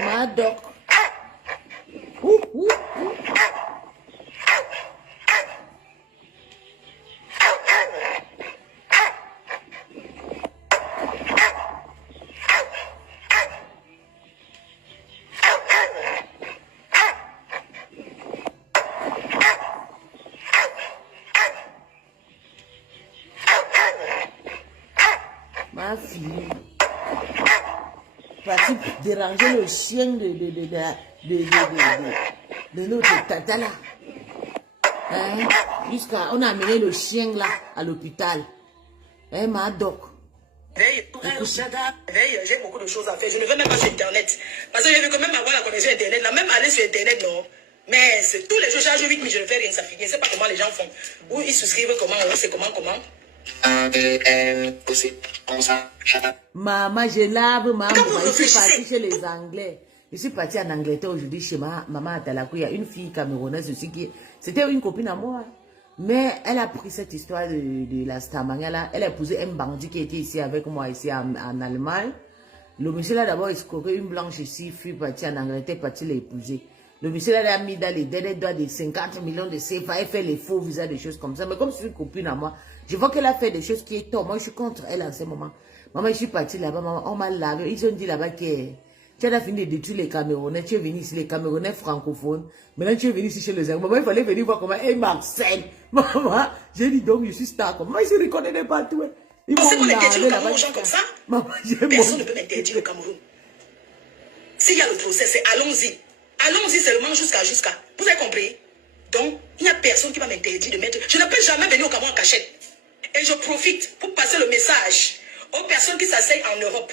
Madoc. Ouh, ouh, ouh. Ma fille. Parti déranger le chien de notre tata là. Hein? Jusqu'à on a amené le chien là à l'hôpital. Hein, Madoc. Veille, j'ai beaucoup de choses à faire. Je ne vais même pas sur Internet. Parce que j'ai vu que même avoir la connexion Internet, là, même aller sur Internet, non. Mais tous les jours, je charge 8 mais je ne fais rien, ça finit. Je ne sais pas comment les gens font. Ou ils souscrivent comment, ou c'est comment. Maman, je lave, maman. Quand vous Je suis réfléchissez. partie chez les Anglais. Je suis partie en Angleterre aujourd'hui chez maman à Talakou. Il y a une fille camerounaise aussi qui... C'était une copine à moi. Mais elle a pris cette histoire de la Starmania là. Elle a épousé un bandit qui était ici avec moi, ici en Allemagne. Le monsieur là d'abord escroqué une blanche ici, fut parti en Angleterre, parti l'épouser. Le monsieur là a mis dans les derniers doigts de 50 millions de CFA, elle fait les faux visas, des choses comme ça. Mais comme c'est une copine à moi, je vois qu'elle a fait des choses qui est tort. Moi, je suis contre elle en ce moment. Maman, je suis partie là-bas, maman, on m'a lavé. Ils ont dit là-bas que tu as fini de détruire les Camerounais, tu es venu ici, les Camerounais francophones. Maintenant, tu es venu ici chez les Anglais. Maman, il fallait venir voir comment elle m'enseigne. Maman, j'ai dit donc, je suis star. Moi, je ne reconnais pas tout. Ils Pensez m'ont qu'on interdit le lavé Cameroun là-bas. aux gens comme ça? Maman, j'ai Personne ne peut m'interdire le Cameroun. S'il y a le procès, c'est allons-y. Allons-y seulement jusqu'à. Vous avez compris? Donc, il n'y a personne qui va m'interdire de mettre... Je ne peux jamais venir au Cameroun en cachette. Et je profite pour passer le message aux personnes qui s'asseyent en Europe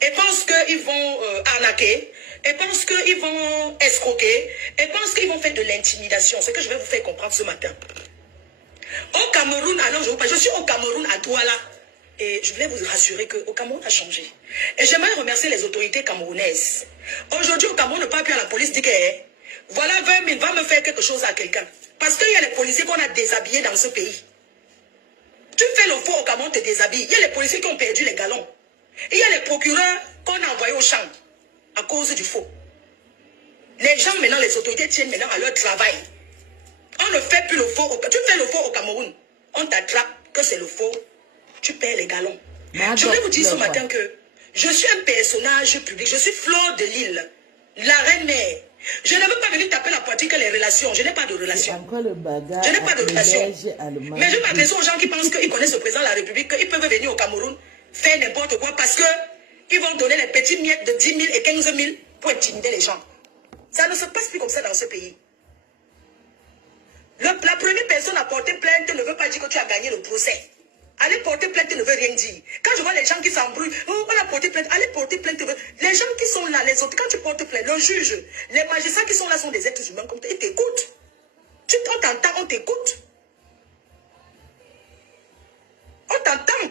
et pensent qu'ils vont arnaquer, et pensent qu'ils vont escroquer, et pensent qu'ils vont faire de l'intimidation. C'est ce que je vais vous faire comprendre ce matin. Au Cameroun, alors je suis au Cameroun à Douala. Et je voulais vous rassurer qu'au Cameroun a changé. Et j'aimerais remercier les autorités camerounaises. Aujourd'hui, au Cameroun, ne parle plus à la police, dit que voilà 20 000, va me faire quelque chose à quelqu'un. Parce qu'il y a les policiers qu'on a déshabillés dans ce pays. Tu fais le faux au Cameroun, te déshabilles. Il y a les policiers qui ont perdu les galons. Et il y a les procureurs qu'on a envoyés au champ à cause du faux. Les gens maintenant, les autorités tiennent maintenant à leur travail. On ne fait plus le faux. Tu fais le faux au Cameroun. On t'attrape que c'est le faux. Tu perds les galons. Je voulais vous dire ce matin que je suis un personnage public. Je suis Flor de Lille, la reine-mère. Je ne veux pas venir taper la poitrine que les relations. Je n'ai pas de relation. Encore le bagage. Je n'ai pas de relation. Mais je m'adresse aux gens qui pensent qu'ils connaissent le président de la République, qu'ils peuvent venir au Cameroun faire n'importe quoi parce qu'ils vont donner les petits miettes de 10 000 et 15 000 pour intimider les gens. Ça ne se passe plus comme ça dans ce pays. La première personne à porter plainte ne veut pas dire que tu as gagné le procès. Aller porter plainte ne veut rien dire. Quand je vois les gens qui s'embrouillent, oh, on a porté plainte, allez porter plainte. Les gens qui sont là, les autres, quand tu portes plainte, le juge, les magistrats qui sont là sont des êtres humains comme toi, ils t'écoutent. On t'entend, on t'écoute. On t'entend.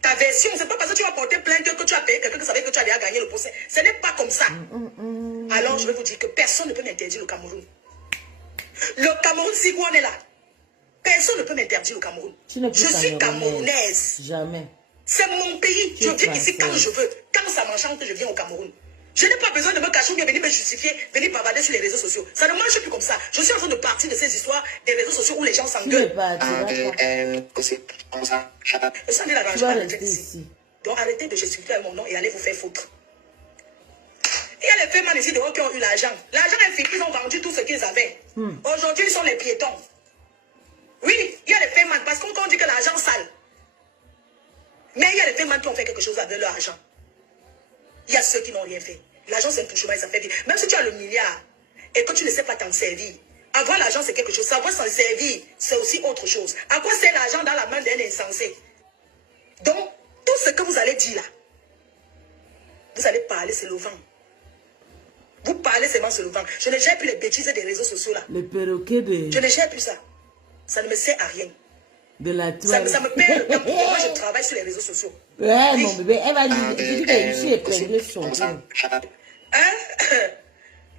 Ta version. C'est pas parce que tu vas porter plainte que tu as payé quelqu'un qui savait que tu as déjà gagné le procès. Ce n'est pas comme ça. Alors, je vais vous dire que personne ne peut m'interdire le Cameroun. Le Cameroun, si on est là, personne ne peut m'interdire le Cameroun. Je suis camerounaise. Jamais. C'est mon pays. Je viens ici quand je veux. Quand ça m'enchante, je viens au Cameroun. Je n'ai pas besoin de me cacher ou bien venir me justifier, venir bavarder sur les réseaux sociaux. Ça ne marche plus comme ça. Je suis en train de partir de ces histoires des réseaux sociaux où les gens s'engueulent. Je suis en train d'arranger ma retraite ici. Donc arrêtez de gesticuler mon nom et allez vous faire foutre. Il y a les femmes ici dehors qui ont eu l'argent. L'argent est fini, ils ont vendu tout ce qu'ils avaient. Aujourd'hui, ils sont les piétons. Oui, il y a les femmes parce qu'on dit que l'argent sale. Mais il y a les femmes qui ont fait quelque chose avec leur argent. Il y a ceux qui n'ont rien fait. L'argent, c'est un touchement et ça fait vivre. Même si tu as le milliard et que tu ne sais pas t'en servir, avoir l'argent, c'est quelque chose. Savoir s'en servir, c'est aussi autre chose. À quoi sert l'argent dans la main d'un insensé? Donc, tout ce que vous allez dire là, vous allez parler, c'est le vent. Vous parlez seulement sur le vent. Je ne gère plus les bêtises des réseaux sociaux là. Le perroquet de... Je ne gère plus ça. Ça ne me sert à rien. De la toile. Ça me perd le temps. Moi, je travaille sur les réseaux sociaux. Ouais, mon bébé, elle va dire, je dis que je suis épinglée sur son Hein?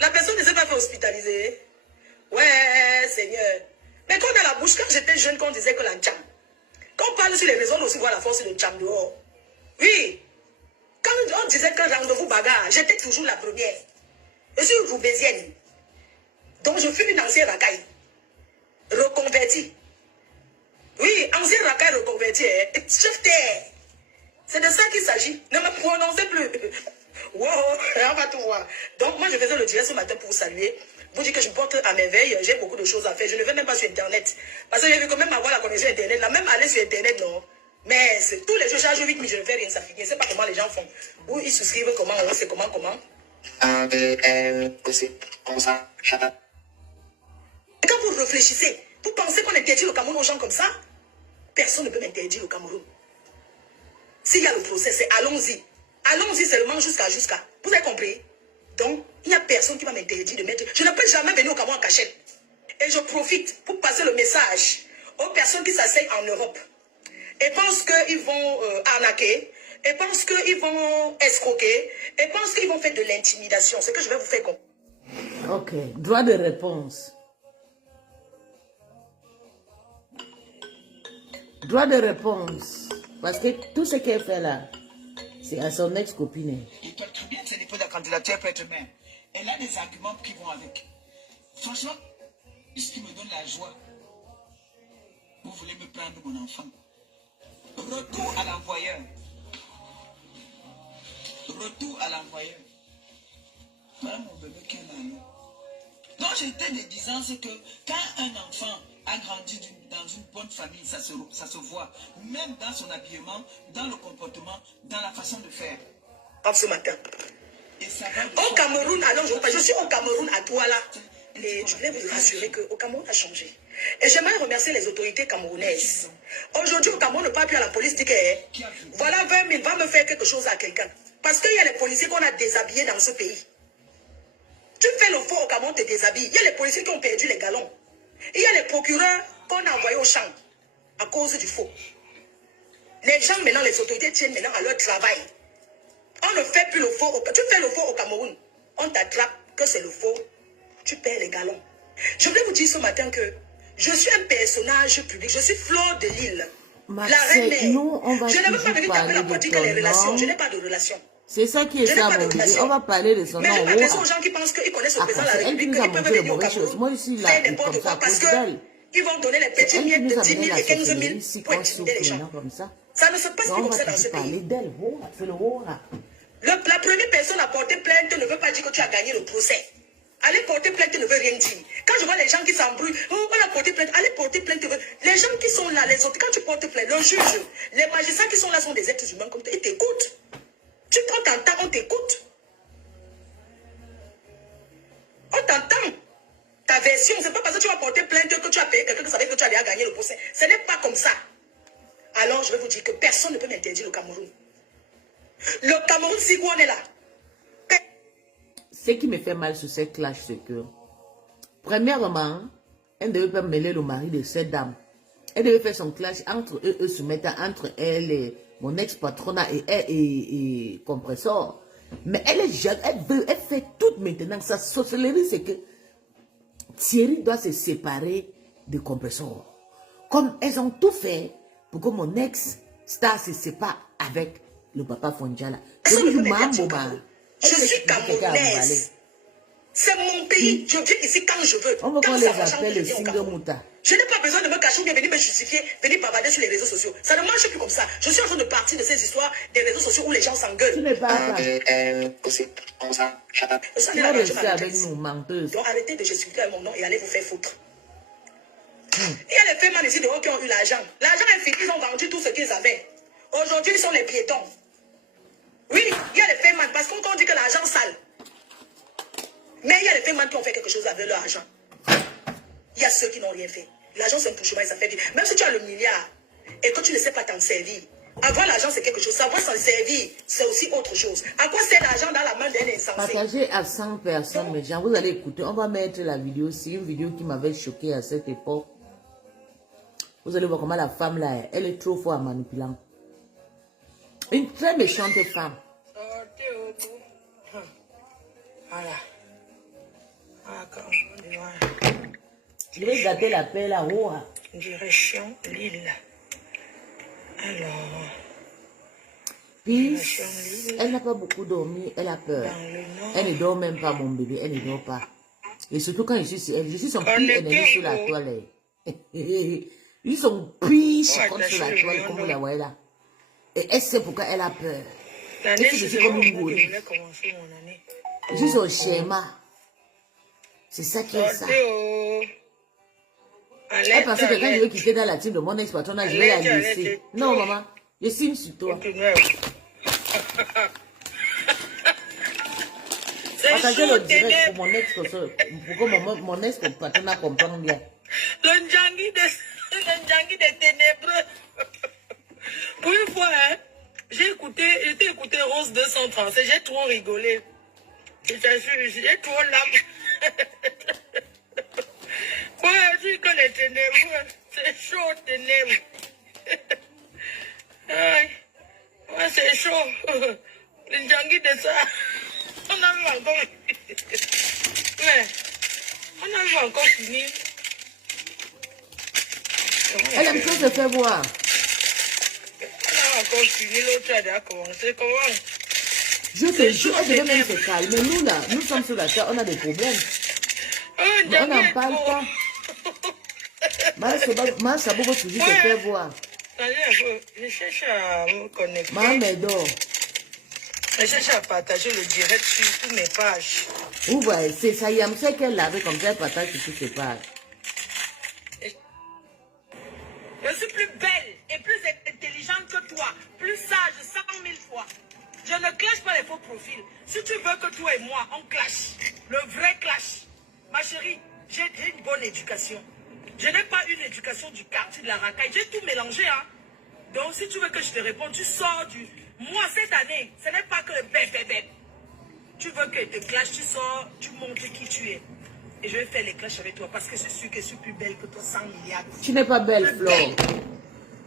La personne ne s'est pas fait hospitaliser. Ouais, Seigneur. Mais quand on a la bouche, quand j'étais jeune, quand on disait que la tcham. Quand on parle sur les réseaux, on aussi voit la force de tcham dehors. Oui. Quand on disait que rendez-vous bagarre, j'étais toujours la première. Je suis roubaisienne. Donc je suis une ancienne racaille. Reconvertie. Oui, ancienne racaille reconvertie. Hein. C'est de ça qu'il s'agit. Ne me prononcez plus. Wow, on va tout voir. Donc moi je faisais le direct ce matin pour vous saluer. Vous dire que je me porte à merveille. J'ai beaucoup de choses à faire. Je ne vais même pas sur Internet. Parce que j'ai vu quand même avoir la connexion Internet. Là, même aller sur Internet, non. Mais tous les jours, je charge 8 000, je ne fais rien. Ça finit. Je ne sais pas comment les gens font. Ou ils souscrivent comment, ou c'est comment. Quand vous réfléchissez, vous pensez qu'on interdit le Cameroun aux gens comme ça? Personne ne peut m'interdire le Cameroun. S'il y a le procès, c'est allons-y. Allons-y seulement jusqu'à. Vous avez compris? Donc, il n'y a personne qui va m'interdire de mettre... Je ne peux jamais venir au Cameroun en cachette. Et je profite pour passer le message aux personnes qui s'asseyent en Europe et pensent qu'ils vont arnaquer, et pensent qu'ils vont escroquer, et pensent qu'ils vont faire de l'intimidation. C'est que je vais vous faire comprendre. Ok, droit de réponse. Droit de réponse. Parce que tout ce qu'elle fait là, c'est à son ex-copine. Il peut très bien se déposer la candidature pour être maire. Elle a des arguments qui vont avec. Franchement, ce qui me donne la joie, vous voulez me prendre mon enfant. Retour à l'envoyeur. Retour à l'envoyeur. Voilà mon bébé qui est là. Donc j'étais de disant c'est que quand un enfant a grandi dans une bonne famille, ça se voit, même dans son habillement, dans le comportement, dans la façon de faire. Ce matin. Et ça va au Cameroun, alors je suis au Cameroun à Douala. Et je voulais vous rassurer qu'au Cameroun a changé. Et j'aimerais remercier les autorités camerounaises. Aujourd'hui, au Cameroun, ne parle plus à la police, dit que voilà 20 000, va me faire quelque chose à quelqu'un. Parce qu'il y a les policiers qu'on a déshabillés dans ce pays. Tu fais le faux au Cameroun, te déshabilles. Il y a les policiers qui ont perdu les galons. Il y a les procureurs qu'on a envoyés au champ à cause du faux. Les gens maintenant, les autorités tiennent maintenant à leur travail. On ne fait plus le faux. Tu fais le faux au Cameroun. On t'attrape que c'est le faux. Tu perds les galons. Je voulais vous dire ce matin que je suis un personnage public. Je suis Fleur de Lille. La reine mère. Nous, on va je ne veux pas venir taper la poitrine les relations. Je n'ai pas de relation. C'est ça qui est ça, mon bébé. On va parler de son nom. Mais je m'adresse aux gens qui pensent qu'ils connaissent le président de la République, qu'ils peuvent venir au Cameroun, moi, ici, là, faire n'importe quoi, parce qu'ils vont donner les petits miettes de 10 000 et 15 000 pour intimider les gens. Ça ne se passe plus comme ça dans ce pays. La première personne à porter plainte ne veut pas dire que tu as gagné le procès. Aller porter plainte ne veut rien dire. Quand je vois les gens qui s'embrouillent, on a porté plainte, allez porter plainte. Les gens qui sont là, les autres, quand tu portes plainte, le juge, les magistrats qui sont là sont des êtres humains comme toi, ils t'écoutent. Tu t'entends, on t'écoute. On t'entend. Ta version, c'est pas parce que tu vas porter plainte que tu as payé quelqu'un qui savait que tu as déjà gagné le procès. Ce n'est pas comme ça. Alors, je vais vous dire que personne ne peut m'interdire le Cameroun. Le Cameroun, si on est là. Ce qui me fait mal sur cette clash, c'est que, premièrement, elle ne devait pas mêler le mari de cette dame. Elle devait faire son clash entre eux se mettant entre elle et mon ex-patronat et compresseur. Mais elle fait tout maintenant. Sa sorcellerie, c'est que Thierry doit se séparer de compresseur. Comme elles ont tout fait pour que mon ex-star se sépare avec le papa Fondiala. Je suis camerounaise. C'est mon pays. Je viens ici quand je veux. On va qu'on les appelle le single Mouta. Je n'ai pas besoin de me cacher ou bien venir me justifier, venir bavarder sur les réseaux sociaux. Ça ne marche plus comme ça. Je suis en train de partir de ces histoires des réseaux sociaux où les gens s'engueulent. Tu n'es pas là. Tu vas rester avec nous, menteuse. Donc arrêtez de gesticuler mon nom et allez vous faire foutre. Il y a les femmes ici dehors qui ont eu l'argent. L'argent est fini, ils ont vendu tout ce qu'ils avaient. Aujourd'hui, ils sont les piétons. Oui, il y a les femmes parce qu'on dit que l'argent sale. Mais il y a les femmes qui ont fait quelque chose avec leur argent. Il y a ceux qui n'ont rien fait. L'argent, c'est un touchement et ça fait vivre. Même si tu as le milliard et que tu ne sais pas t'en servir, avoir l'argent, c'est quelque chose. Savoir s'en servir, c'est aussi autre chose. À quoi sert l'argent dans la main d'un insensé? Partagez à 100 personnes, mes gens. Vous allez écouter. On va mettre la vidéo. C'est une vidéo qui m'avait choqué à cette époque. Vous allez voir comment la femme là, elle est trop forte à manipulant. Une très méchante femme. Voilà. Je vais gâter la paix là-haut. Direction Lille. Alors. Puis, elle n'a pas beaucoup dormi, elle a peur. Elle ne dort même pas, mon bébé, elle ne dort pas. Et surtout quand je suis son pire ennemi sur la toile. Ils sont pires contre sur la toile, comme vous la voyez là. Et elle sait pourquoi elle a peur. Elle fait des comme une gorille. Je suis son schéma. C'est ça qui est ça. Elle pensait que quand je vais quitter dans la team de mon ex-patronat, je vais la laisser. Non, maman, je signe sur toi. Partagez le direct pour mon ex-patronat, pour que mon ex-patronat comprenne bien. Le Ndjangi des ténébreux. Pour une fois, hein, j'ai écouté Rose 237, j'ai trop rigolé. Je t'assure, j'ai trop larmes. Ouais, je dis que les ténébreux, c'est chaud, ténèbres. Ouais, c'est chaud. Le Ndjangi de ça, on a vu encore. Mais, on a vu encore fini. Elle aime trop se faire voir. On a encore fini, l'autre a déjà commencé. Comment? Je te jure, elle devait même se calmer. Nous là, nous sommes sur la terre, on a des problèmes. Mais on n'en parle pas. Ma sabot va toujours se faire voir. Je cherche à me connecter. Ma m'adore. Je cherche à partager le direct sur toutes mes pages. Vous voyez, c'est ça, Yam, c'est qu'elle l'avait comme ça, elle partage sur toutes ses pages. Je suis plus belle et plus intelligente que toi, plus sage 100 000 fois. Je ne clash pas les faux profils. Si tu veux que toi et moi, on clash, le vrai clash. Ma chérie, j'ai une bonne éducation. Je n'ai pas une éducation du quartier de la racaille. J'ai tout mélangé, hein. Donc, si tu veux que je te réponde, tu sors du... Moi, cette année, ce n'est pas que le bébé. Tu veux que je te clash, tu sors, tu montres qui tu es. Et je vais faire les clashs avec toi parce que je suis sûr que je suis plus belle que toi, 100 milliards de fois. Tu n'es pas belle, Flo.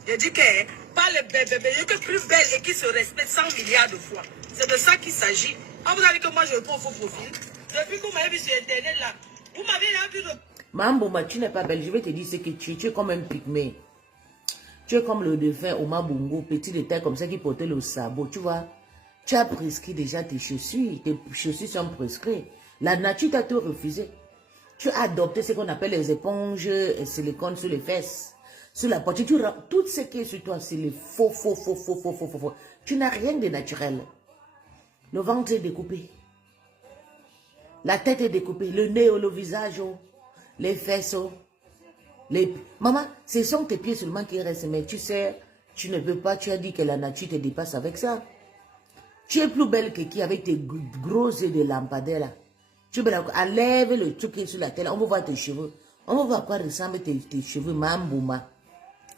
Je dis que pas le bébé, je suis plus belle et qui se respecte 100 milliards de fois. C'est de ça qu'il s'agit. Ah, vous avez dit que moi je réponds au faux profil. Depuis que vous m'avez vu sur Internet là, vous m'avez vu de... Mambouma, tu n'es pas belle. Je vais te dire ce que tu es. Tu es comme un pygmée. Tu es comme le défunt Oma Bongo, petit détail comme ça qui portait le sabot. Tu vois, tu as prescrit déjà tes chaussures. Tes chaussures sont prescrites. La nature t'a tout refusé. Tu as adopté ce qu'on appelle les éponges silicone sur les fesses. Sur la poitrine, tout ce qui est sur toi, c'est les faux. Tu n'as rien de naturel. Le ventre est découpé. La tête est découpée. Le nez, le visage, les fesses. Maman, ce sont tes pieds seulement qui restent. Mais tu sais, tu ne peux pas. Tu as dit que la nature te dépasse avec ça. Tu es plus belle que qui avec tes gros yeux de lampadaire là. Tu peux enlève le truc qui est sur la tête. On va voir tes cheveux. On va voir à quoi ressemblent tes cheveux. Mambouma.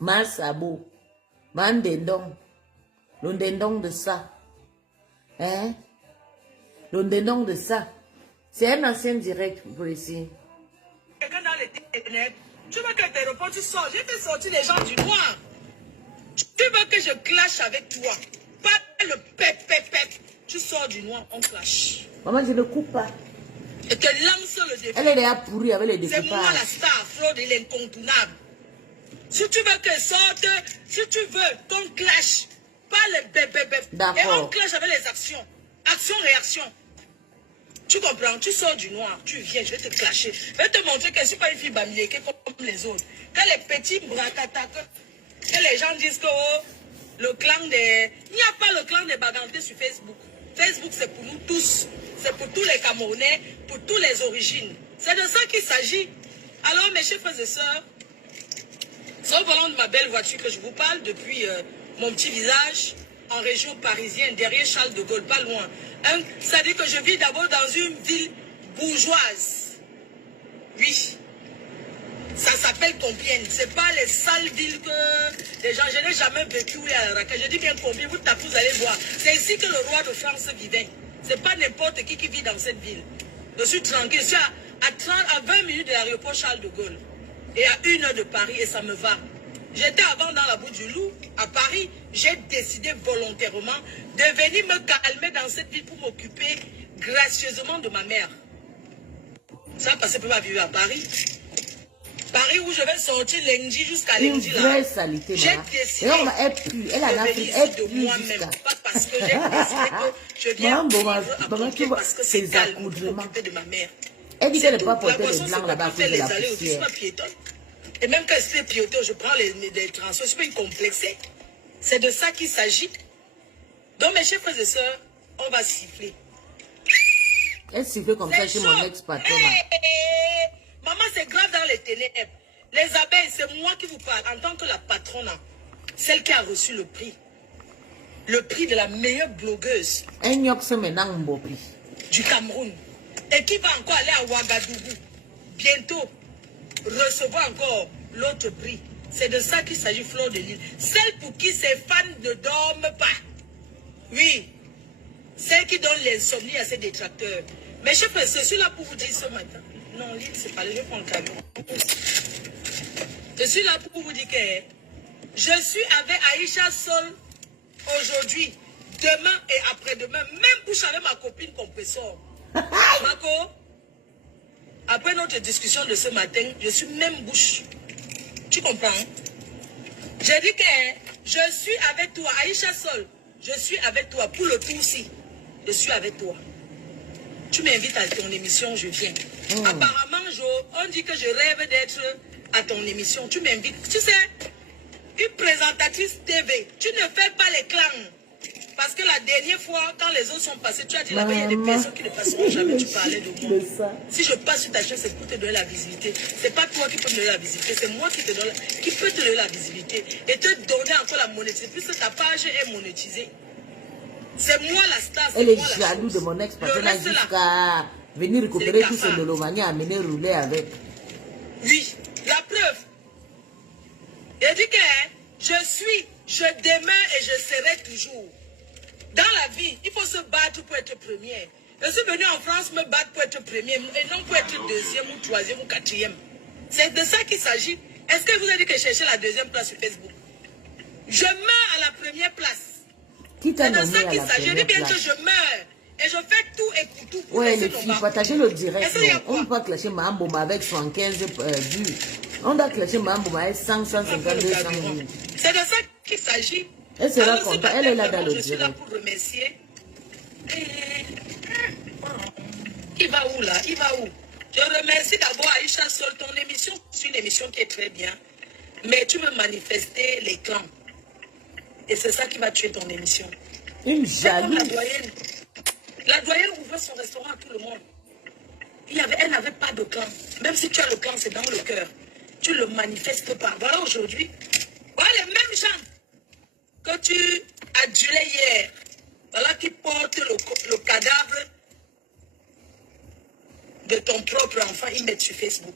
Ma sabot. Mandendong. L'ondendong de ça. Hein? L'ondendong de ça. C'est un ancien direct pour ici. Quelqu'un dans les ténèbres. Tu veux que tes repas, tu sors. J'ai fait sortir les gens du noir. Tu veux que je clash avec toi? Pas le pep. Tu sors du noir, on clash. Maman, je ne coupe pas. Je te lance le défi. Elle est déjà pourrie avec les C'est moi la découpages. star, Fraude, il est incontournable. Si tu veux que sorte, si tu veux qu'on clash, pas le bébé. D'accord. Et on clash avec les actions. Action-réaction. Tu comprends? Tu sors du noir, tu viens, je vais te clasher. Je vais te montrer que je ne suis pas une fille bamiléquée comme les autres. Que les petits bracata, que les gens disent que oh, le clan des... Il n'y a pas le clan des bagantés sur Facebook. Facebook, c'est pour nous tous. C'est pour tous les Camerounais, pour toutes les origines. C'est de ça qu'il s'agit. Alors, mes chers frères et sœurs, c'est au volant de ma belle voiture que je vous parle depuis mon petit village en région parisienne, derrière Charles de Gaulle, pas loin. Ça dit que je vis d'abord dans une ville bourgeoise. Oui. Ça s'appelle Compiègne. C'est pas les sales villes que les gens... Je n'ai jamais vécu à la Raquette. Je dis bien Compiègne, vous allez voir. C'est ici que le roi de France vivait. C'est pas n'importe qui vit dans cette ville. Je suis tranquille. Je suis à 20 minutes de l'aéroport Charles de Gaulle. Et à 1 heure de Paris, et ça me va. J'étais avant dans la boue du Loup, à Paris. J'ai décidé volontairement de venir me calmer dans cette ville pour m'occuper gracieusement de ma mère. Ça parce que je ne peux pas vivre à Paris. Paris où je vais sortir lundi jusqu'à Une lundi là. vraie salité, J'ai maman. décidé Elle pue. Elle en a pris. de Elle venir pue de moi-même. jusqu'à... Pas parce que j'ai décidé que je viens Maman, vivre à maman, tu Compiègne vois, parce que ses c'est calme pour accoutrements. m'occuper de ma mère. Elle dit C'est qu'elle ne tout. peut pas La porter les boisson, blancs c'est là-bas à pour cause de faire la les allées aussi, je suis poussière. pas piétonne. Et même quand je suis piétonne, je prends les transports, je suis pas une complexée. C'est de ça qu'il s'agit. Donc, mes chers frères et sœurs, on va siffler. Elle siffle comme ça chez mon ex-patron. Maman, c'est grave dans les ténèbres. Les abeilles, c'est moi qui vous parle en tant que la patronne, celle qui a reçu le prix. Le prix de la meilleure blogueuse Elle n'y a que ça maintenant, Mbopi. du Cameroun. Et qui va encore aller à Ouagadougou. Bientôt, recevoir encore l'autre prix. C'est de ça qu'il s'agit, Fleur de Lille. Celle pour qui ses fans ne dorment pas. Oui. Celle qui donne l'insomnie à ses détracteurs. Mais chef, je suis là pour vous dire ce matin. Non, Lille, c'est pas le jeu pour le camion. Je suis là pour vous dire que je suis avec Aïcha Sol aujourd'hui, demain et après-demain, même bouche avec ma copine compresseur. Marco, après notre discussion de ce matin, je suis même bouche. Tu comprends? J'ai dit que je suis avec toi, Aïcha Sol. Je suis avec toi pour le tour-ci. Je suis avec toi. Tu m'invites à ton émission, je viens. Apparemment, on dit que je rêve d'être à ton émission. Tu m'invites. Tu sais, une présentatrice TV, tu ne fais pas les clans. Parce que la dernière fois, quand les autres sont passés, tu as dit là-bas, il y a des personnes qui ne passeront jamais. Tu parlais de moi. Si je passe sur ta chaîne, c'est pour te donner la visibilité. C'est pas toi qui peux me donner la visibilité, c'est moi qui peux te donner la visibilité. Et te donner encore la monétisation, puisque ta page est monétisée. C'est moi la star. Elle est jalouse de mon ex-patron jusqu'à venir récupérer tout ce lolomania, amener rouler avec. Oui, la preuve. Il dit que je demeure et je serai toujours. Dans la vie, il faut se battre pour être premier. Je suis venu en France me battre pour être premier et non pour être deuxième ou troisième ou quatrième. C'est de ça qu'il s'agit. Est-ce que vous avez dit que je cherchais la deuxième place sur Facebook? Je meurs à la première place. Qui t'a C'est de nommé ça à qu'il la s'agit. Je dis première bien que place? je meurs. Et je fais tout et pour tout. Pour Ouais, laisser les nos filles, marques. partagez le direct. Est-ce qu'il y a Non. On ne peut pas clasher Mahamboma avec 75 vues. On doit clasher Mahamboma avec 100, 152, 100 vues. C'est de ça qu'il s'agit. Elle sera Alors, ce contente. matin, Elle est là dans vraiment, le je suis là direct. pour remercier. Il va où là? Il va où? Je remercie d'abord Aïcha Sol. Ton émission, c'est une émission qui est très bien. Mais tu veux manifester les clans. Et c'est ça qui va tuer ton émission. Une C'est comme la jalouse. doyenne. La doyenne ouvrait son restaurant à tout le monde. Elle n'avait pas de clan. Même si tu as le clan, c'est dans le cœur. Tu ne le manifestes pas. Voilà aujourd'hui. Voilà les mêmes gens que tu adulais hier. Voilà qui portent le cadavre de ton propre enfant. Ils mettent sur Facebook.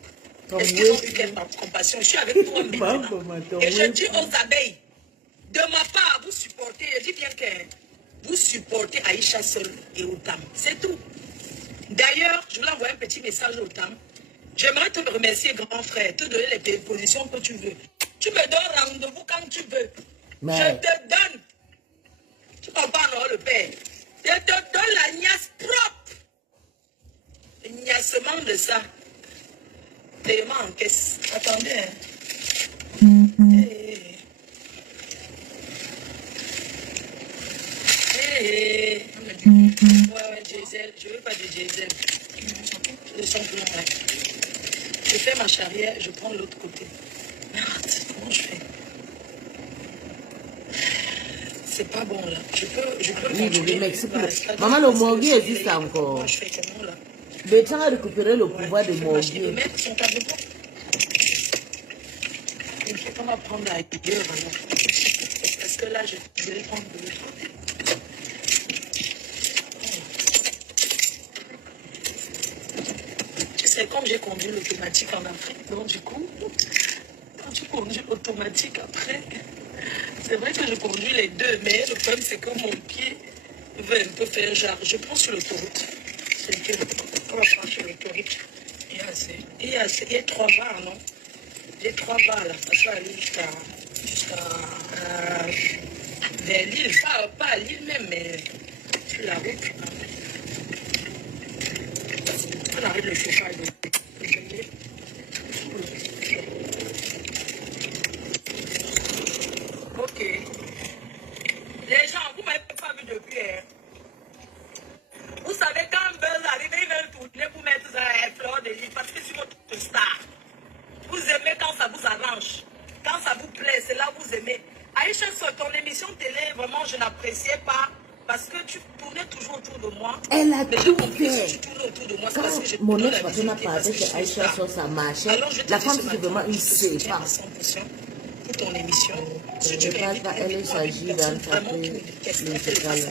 Est-ce qu'ils ont eu quelle compassion? Je suis avec toi maintenant. Et je dis aux abeilles, de ma part, vous supportez, je dis bien que vous supportez Aïcha Sol et Otam. C'est tout. D'ailleurs, je voulais envoyer un petit message au Otam. J'aimerais te remercier, grand frère, te donner les positions que tu veux. Tu me donnes rendez-vous quand tu veux. Mais... Je te donne. Tu comprends, non, le père? Je te donne la niasse propre. Le niassement de ça. Paiement en caisse. Attendez, hein. Ouais, diesel. Je veux pas de diesel. Je sens plus loin. Je fais ma charrière, je prends l'autre côté. Merde, comment je fais? C'est pas bon là. Je peux Oui, continuer. mec, c'est plus... Maman, le morgue existe encore. Comment je fais comment là? Bétan a récupéré le pouvoir de Je morgue. vais mettre son tableau. Il faut qu'on va prendre la rigueur alors. Parce que là, je vais prendre de l'autre côté. Tu sais, comme j'ai conduit l'automatique en Afrique, donc du coup, quand tu conduis l'automatique après, c'est vrai que je conduis les deux, mais le problème c'est que mon pied veut un peu faire genre. Je prends sur l'autoroute. C'est que on va prendre sur l'autoroute. Il y a 3 bars, non? J'ai 3 bars là. Ça va aller jusqu'à vers l'île. Pas à l'île même, mais sur la route. On arrête le chauffage. Ok. Les gens, vous ne m'avez pas vu depuis. Hein? Vous savez, quand Buzz arrive, ils veulent tourner pour mettre ça à fleur de lit. Parce que c'est votre star. Vous aimez quand ça vous arrange. Quand ça vous plaît, c'est là où vous aimez. Aïcha, sur ton émission télé, vraiment, je n'appréciais pas. Parce que tu tournais toujours autour de moi. Elle a tout fait. fait. Quand mon ex-patron a parlé que Aïcha sur sa marche, la femme c'est vraiment une sépa. Pour ton émission. Je ne pense pas, elle s'agit d'attraper les séquelles.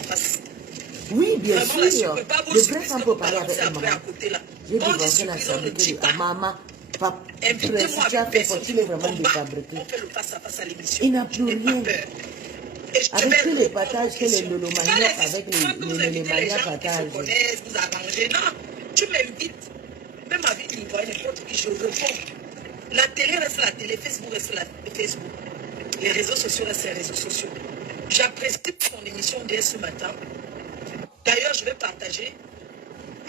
Oui, bien sûr. Le vrai femme peut parler avec elle, maman. J'ai développé la fabriquer à maman. Papa, si tu as fait, faut-il vraiment défabriquer? Il n'a plus rien. Avec tous les partages que les lolomanias, avec les lolomanias partagent. Vous arrangez. Non, tu m'invites. Même avec une voix, n'importe qui, je réponds. La télé reste la télé, Facebook reste la Facebook. Les réseaux sociaux restent les réseaux sociaux. J'apprécie ton émission dès ce matin. D'ailleurs, je vais partager.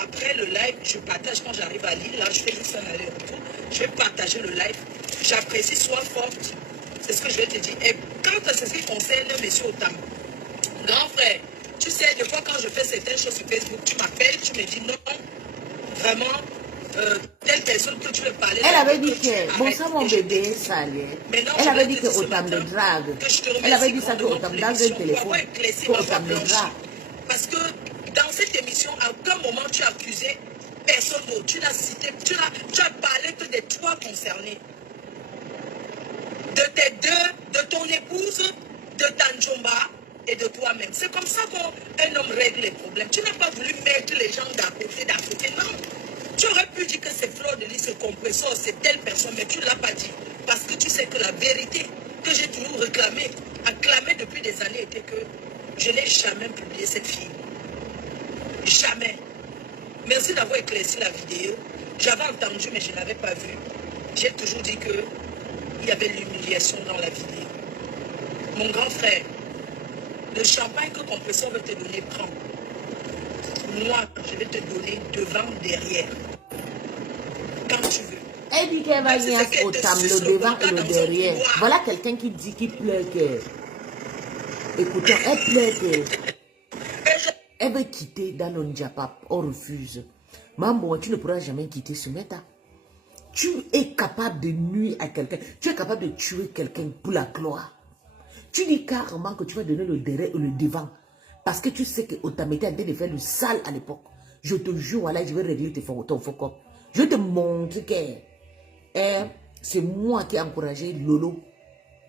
Après le live, je partage quand j'arrive à Lille. Là, je fais juste un aller-retour. Je vais partager le live. J'apprécie, sois forte. C'est ce que je vais te dire. Et quand c'est ce qui concerne M. Otam, grand frère, tu sais, des fois quand je fais certaines choses sur Facebook, tu m'appelles, tu me dis non, vraiment, telle personne que tu veux parler. Elle avait dit que, bon ça mon bébé est sale. Elle avait dit que Otam le drague. Elle avait dit ça que Otam dans un téléphone. Que Otam le drague. Parce que dans cette émission, à aucun moment tu as accusé personne d'autre. Tu l'as cité, tu as parlé que de toi concernés. De tes deux, de ton épouse, de Tanjomba et de toi-même. C'est comme ça qu'un homme règle les problèmes. Tu n'as pas voulu mettre les gens d'à côté, non. Tu aurais pu dire que c'est Fleur de Lys, ce compresseur, c'est telle personne, mais tu ne l'as pas dit. Parce que tu sais que la vérité que j'ai toujours réclamée, acclamée depuis des années, était que je n'ai jamais publié cette fille. Jamais. Merci d'avoir éclairci la vidéo. J'avais entendu, mais je ne l'avais pas vu. J'ai toujours dit que il y avait l'humiliation dans la vidéo. Mon grand frère, le champagne que Compresseur veut te donner, prends. Moi, je vais te donner devant, derrière. Quand tu veux. Elle dit qu'elle va venir au tam, le devant et le derrière. Voilà quelqu'un qui dit qu'il pleure que... Écoutons, elle pleure que... Elle veut quitter dans le Ndjapap. On refuse. Maman, tu ne pourras jamais quitter ce méta. Tu es capable de nuire à quelqu'un. Tu es capable de tuer quelqu'un pour la gloire. Tu dis carrément que tu vas donner le derrière et le devant. Parce que tu sais que Otam était en train de faire le sale à l'époque. Je te jure, voilà, je vais régler ton focus. Je te montre que c'est moi qui ai encouragé Lolo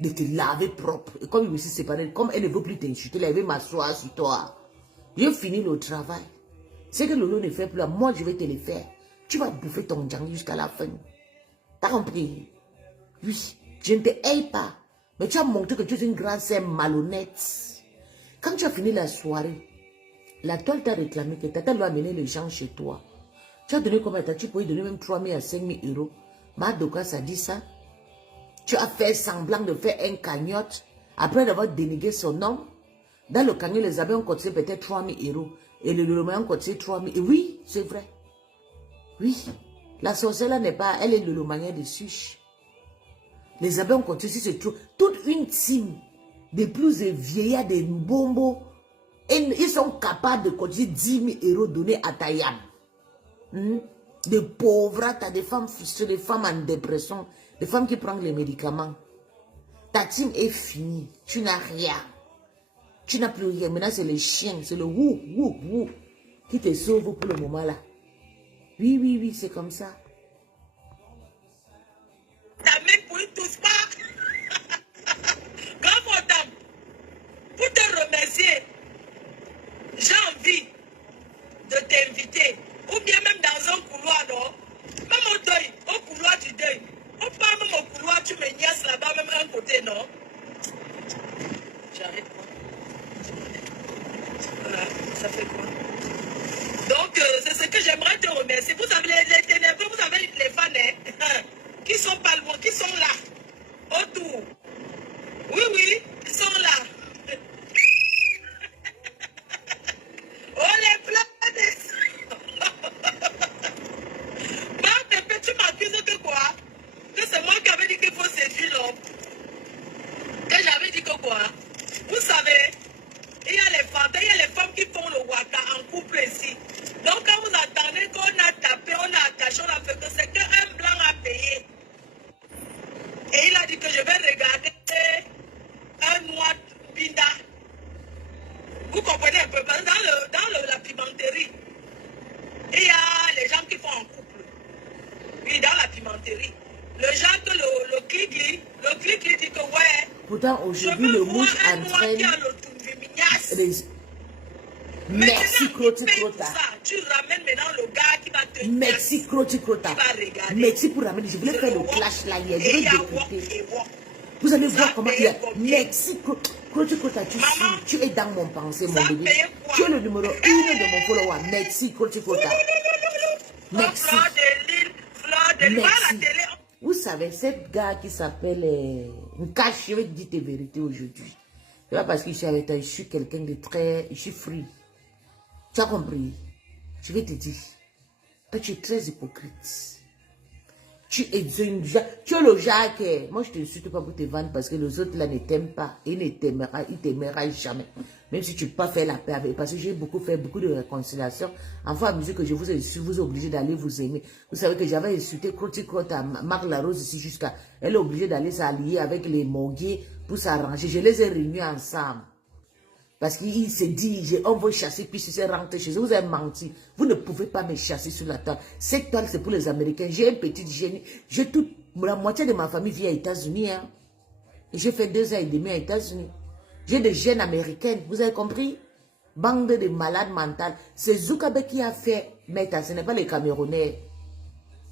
de te laver propre. Et comme il me s'est séparé, comme elle ne veut plus t'insulter, elle veut m'asseoir sur toi. J'ai fini le travail. Ce que Lolo ne fait plus là, moi je vais te le faire. Tu vas bouffer ton djang jusqu'à la fin. T'as compris? Oui, je ne te haïs pas. Mais tu as montré que tu es une grande sœur malhonnête. Quand tu as fini la soirée, la toile t'a réclamé que Tata doit amener les gens chez toi. Tu as donné combien de temps? Tu pouvais donner même 3 000 à 5 000 euros. Madoka, ça dit ça. Tu as fait semblant de faire un cagnotte Après d'avoir dénigré son nom, dans le camion, les abeilles ont cotisé peut-être 3 000 euros. Et le lomagnon ont cotisé 3 000. Et oui, c'est vrai. Oui. La sorcière n'est pas, elle est le lomagnon de Suche. Les abeilles ont cotisé, c'est toute une team de plus de vieillards, des bombos. Et ils sont capables de cotiser 10 000 euros donnés à ta yam. Des pauvres, tu as des femmes frustrées, des femmes en dépression, des femmes qui prennent les médicaments. Ta team est finie. Tu n'as rien. Tu n'as plus rien. Maintenant, c'est le chien, c'est le wou, wou, wou qui te sauve pour le moment là. Oui, oui, oui, c'est comme ça. Ta main pour tous pas. Grand dame, pour te remercier, j'ai envie de t'inviter. Ou bien même dans un couloir, non? Même au deuil, au couloir du deuil. On part même au couloir, tu me niaises là-bas, même un côté, non? J'arrête quoi? Voilà, ça fait quoi? Donc, c'est ce que j'aimerais te remercier. Vous avez les ténébreux, vous avez les fans qui sont pas loin, qui sont là, autour. Oui, oui, ils sont là. Oh, les planètes! Marc, tu m'accuses que quoi? Que c'est moi qui avais dit qu'il faut séduire l'homme. Que j'avais dit que quoi? Vous savez, il y a les femmes qui font le waka en couple ici. Donc quand vous attendez qu'on a tapé, on a attaché, on a fait que c'est qu'un blanc a payé. Et il a dit que je vais regarder un noir binda. Vous comprenez un peu? Parce que dans la pimenterie, il y a les gens qui font en couple. Oui, dans la pimenterie. Le genre que le clic dit que ouais. Pourtant, aujourd'hui, le mouche entraîne. Merci, Croti Crota. Tu ramènes maintenant le gars qui va te. Merci, Croti Crota. Merci pour ramener. Je voulais faire le clash là hier. Je vais décrypter. Vous allez voir comment il y a. Merci, Croti Crota. Tu es dans mon pensée, mon bébé. Tu es le numéro 1 de mon follower. Merci, Croti Crota. Merci. Merci. Vous savez, cette gars qui s'appelle Nkash, je vais te dire tes vérités aujourd'hui. C'est pas parce que je suis avec toi, je suis quelqu'un de très. Je suis free. Tu as compris? Je vais te dire. Toi, tu es très hypocrite. Tu es le genre que. Moi, je ne te suis pas pour te vendre parce que les autres là ne t'aiment pas. Et ne t'aimera, il t'aimera jamais. Même si tu ne peux pas faire la paix avec. Parce que j'ai fait beaucoup de réconciliation. Enfin, à mesure que je vous ai su, vous obligé d'aller vous aimer. Vous savez que j'avais insulté Croti Crota, Marc Larose ici jusqu'à. Elle est obligée d'aller s'allier avec les Moguiers pour s'arranger. Je les ai réunis ensemble. Parce qu'il s'est dit, on veut chasser, puis si c'est rentré chez eux. Vous avez menti. Vous ne pouvez pas me chasser sur la toile. Cette toile, c'est pour les Américains. J'ai un petit génie. La moitié de ma famille vit aux États-Unis. Hein. J'ai fait 2 ans et demi aux États-Unis. J'ai des gènes américaines. Vous avez compris? Bande de malades mentales. C'est Zuckerberg qui a fait Meta. Ce n'est pas les Camerounais.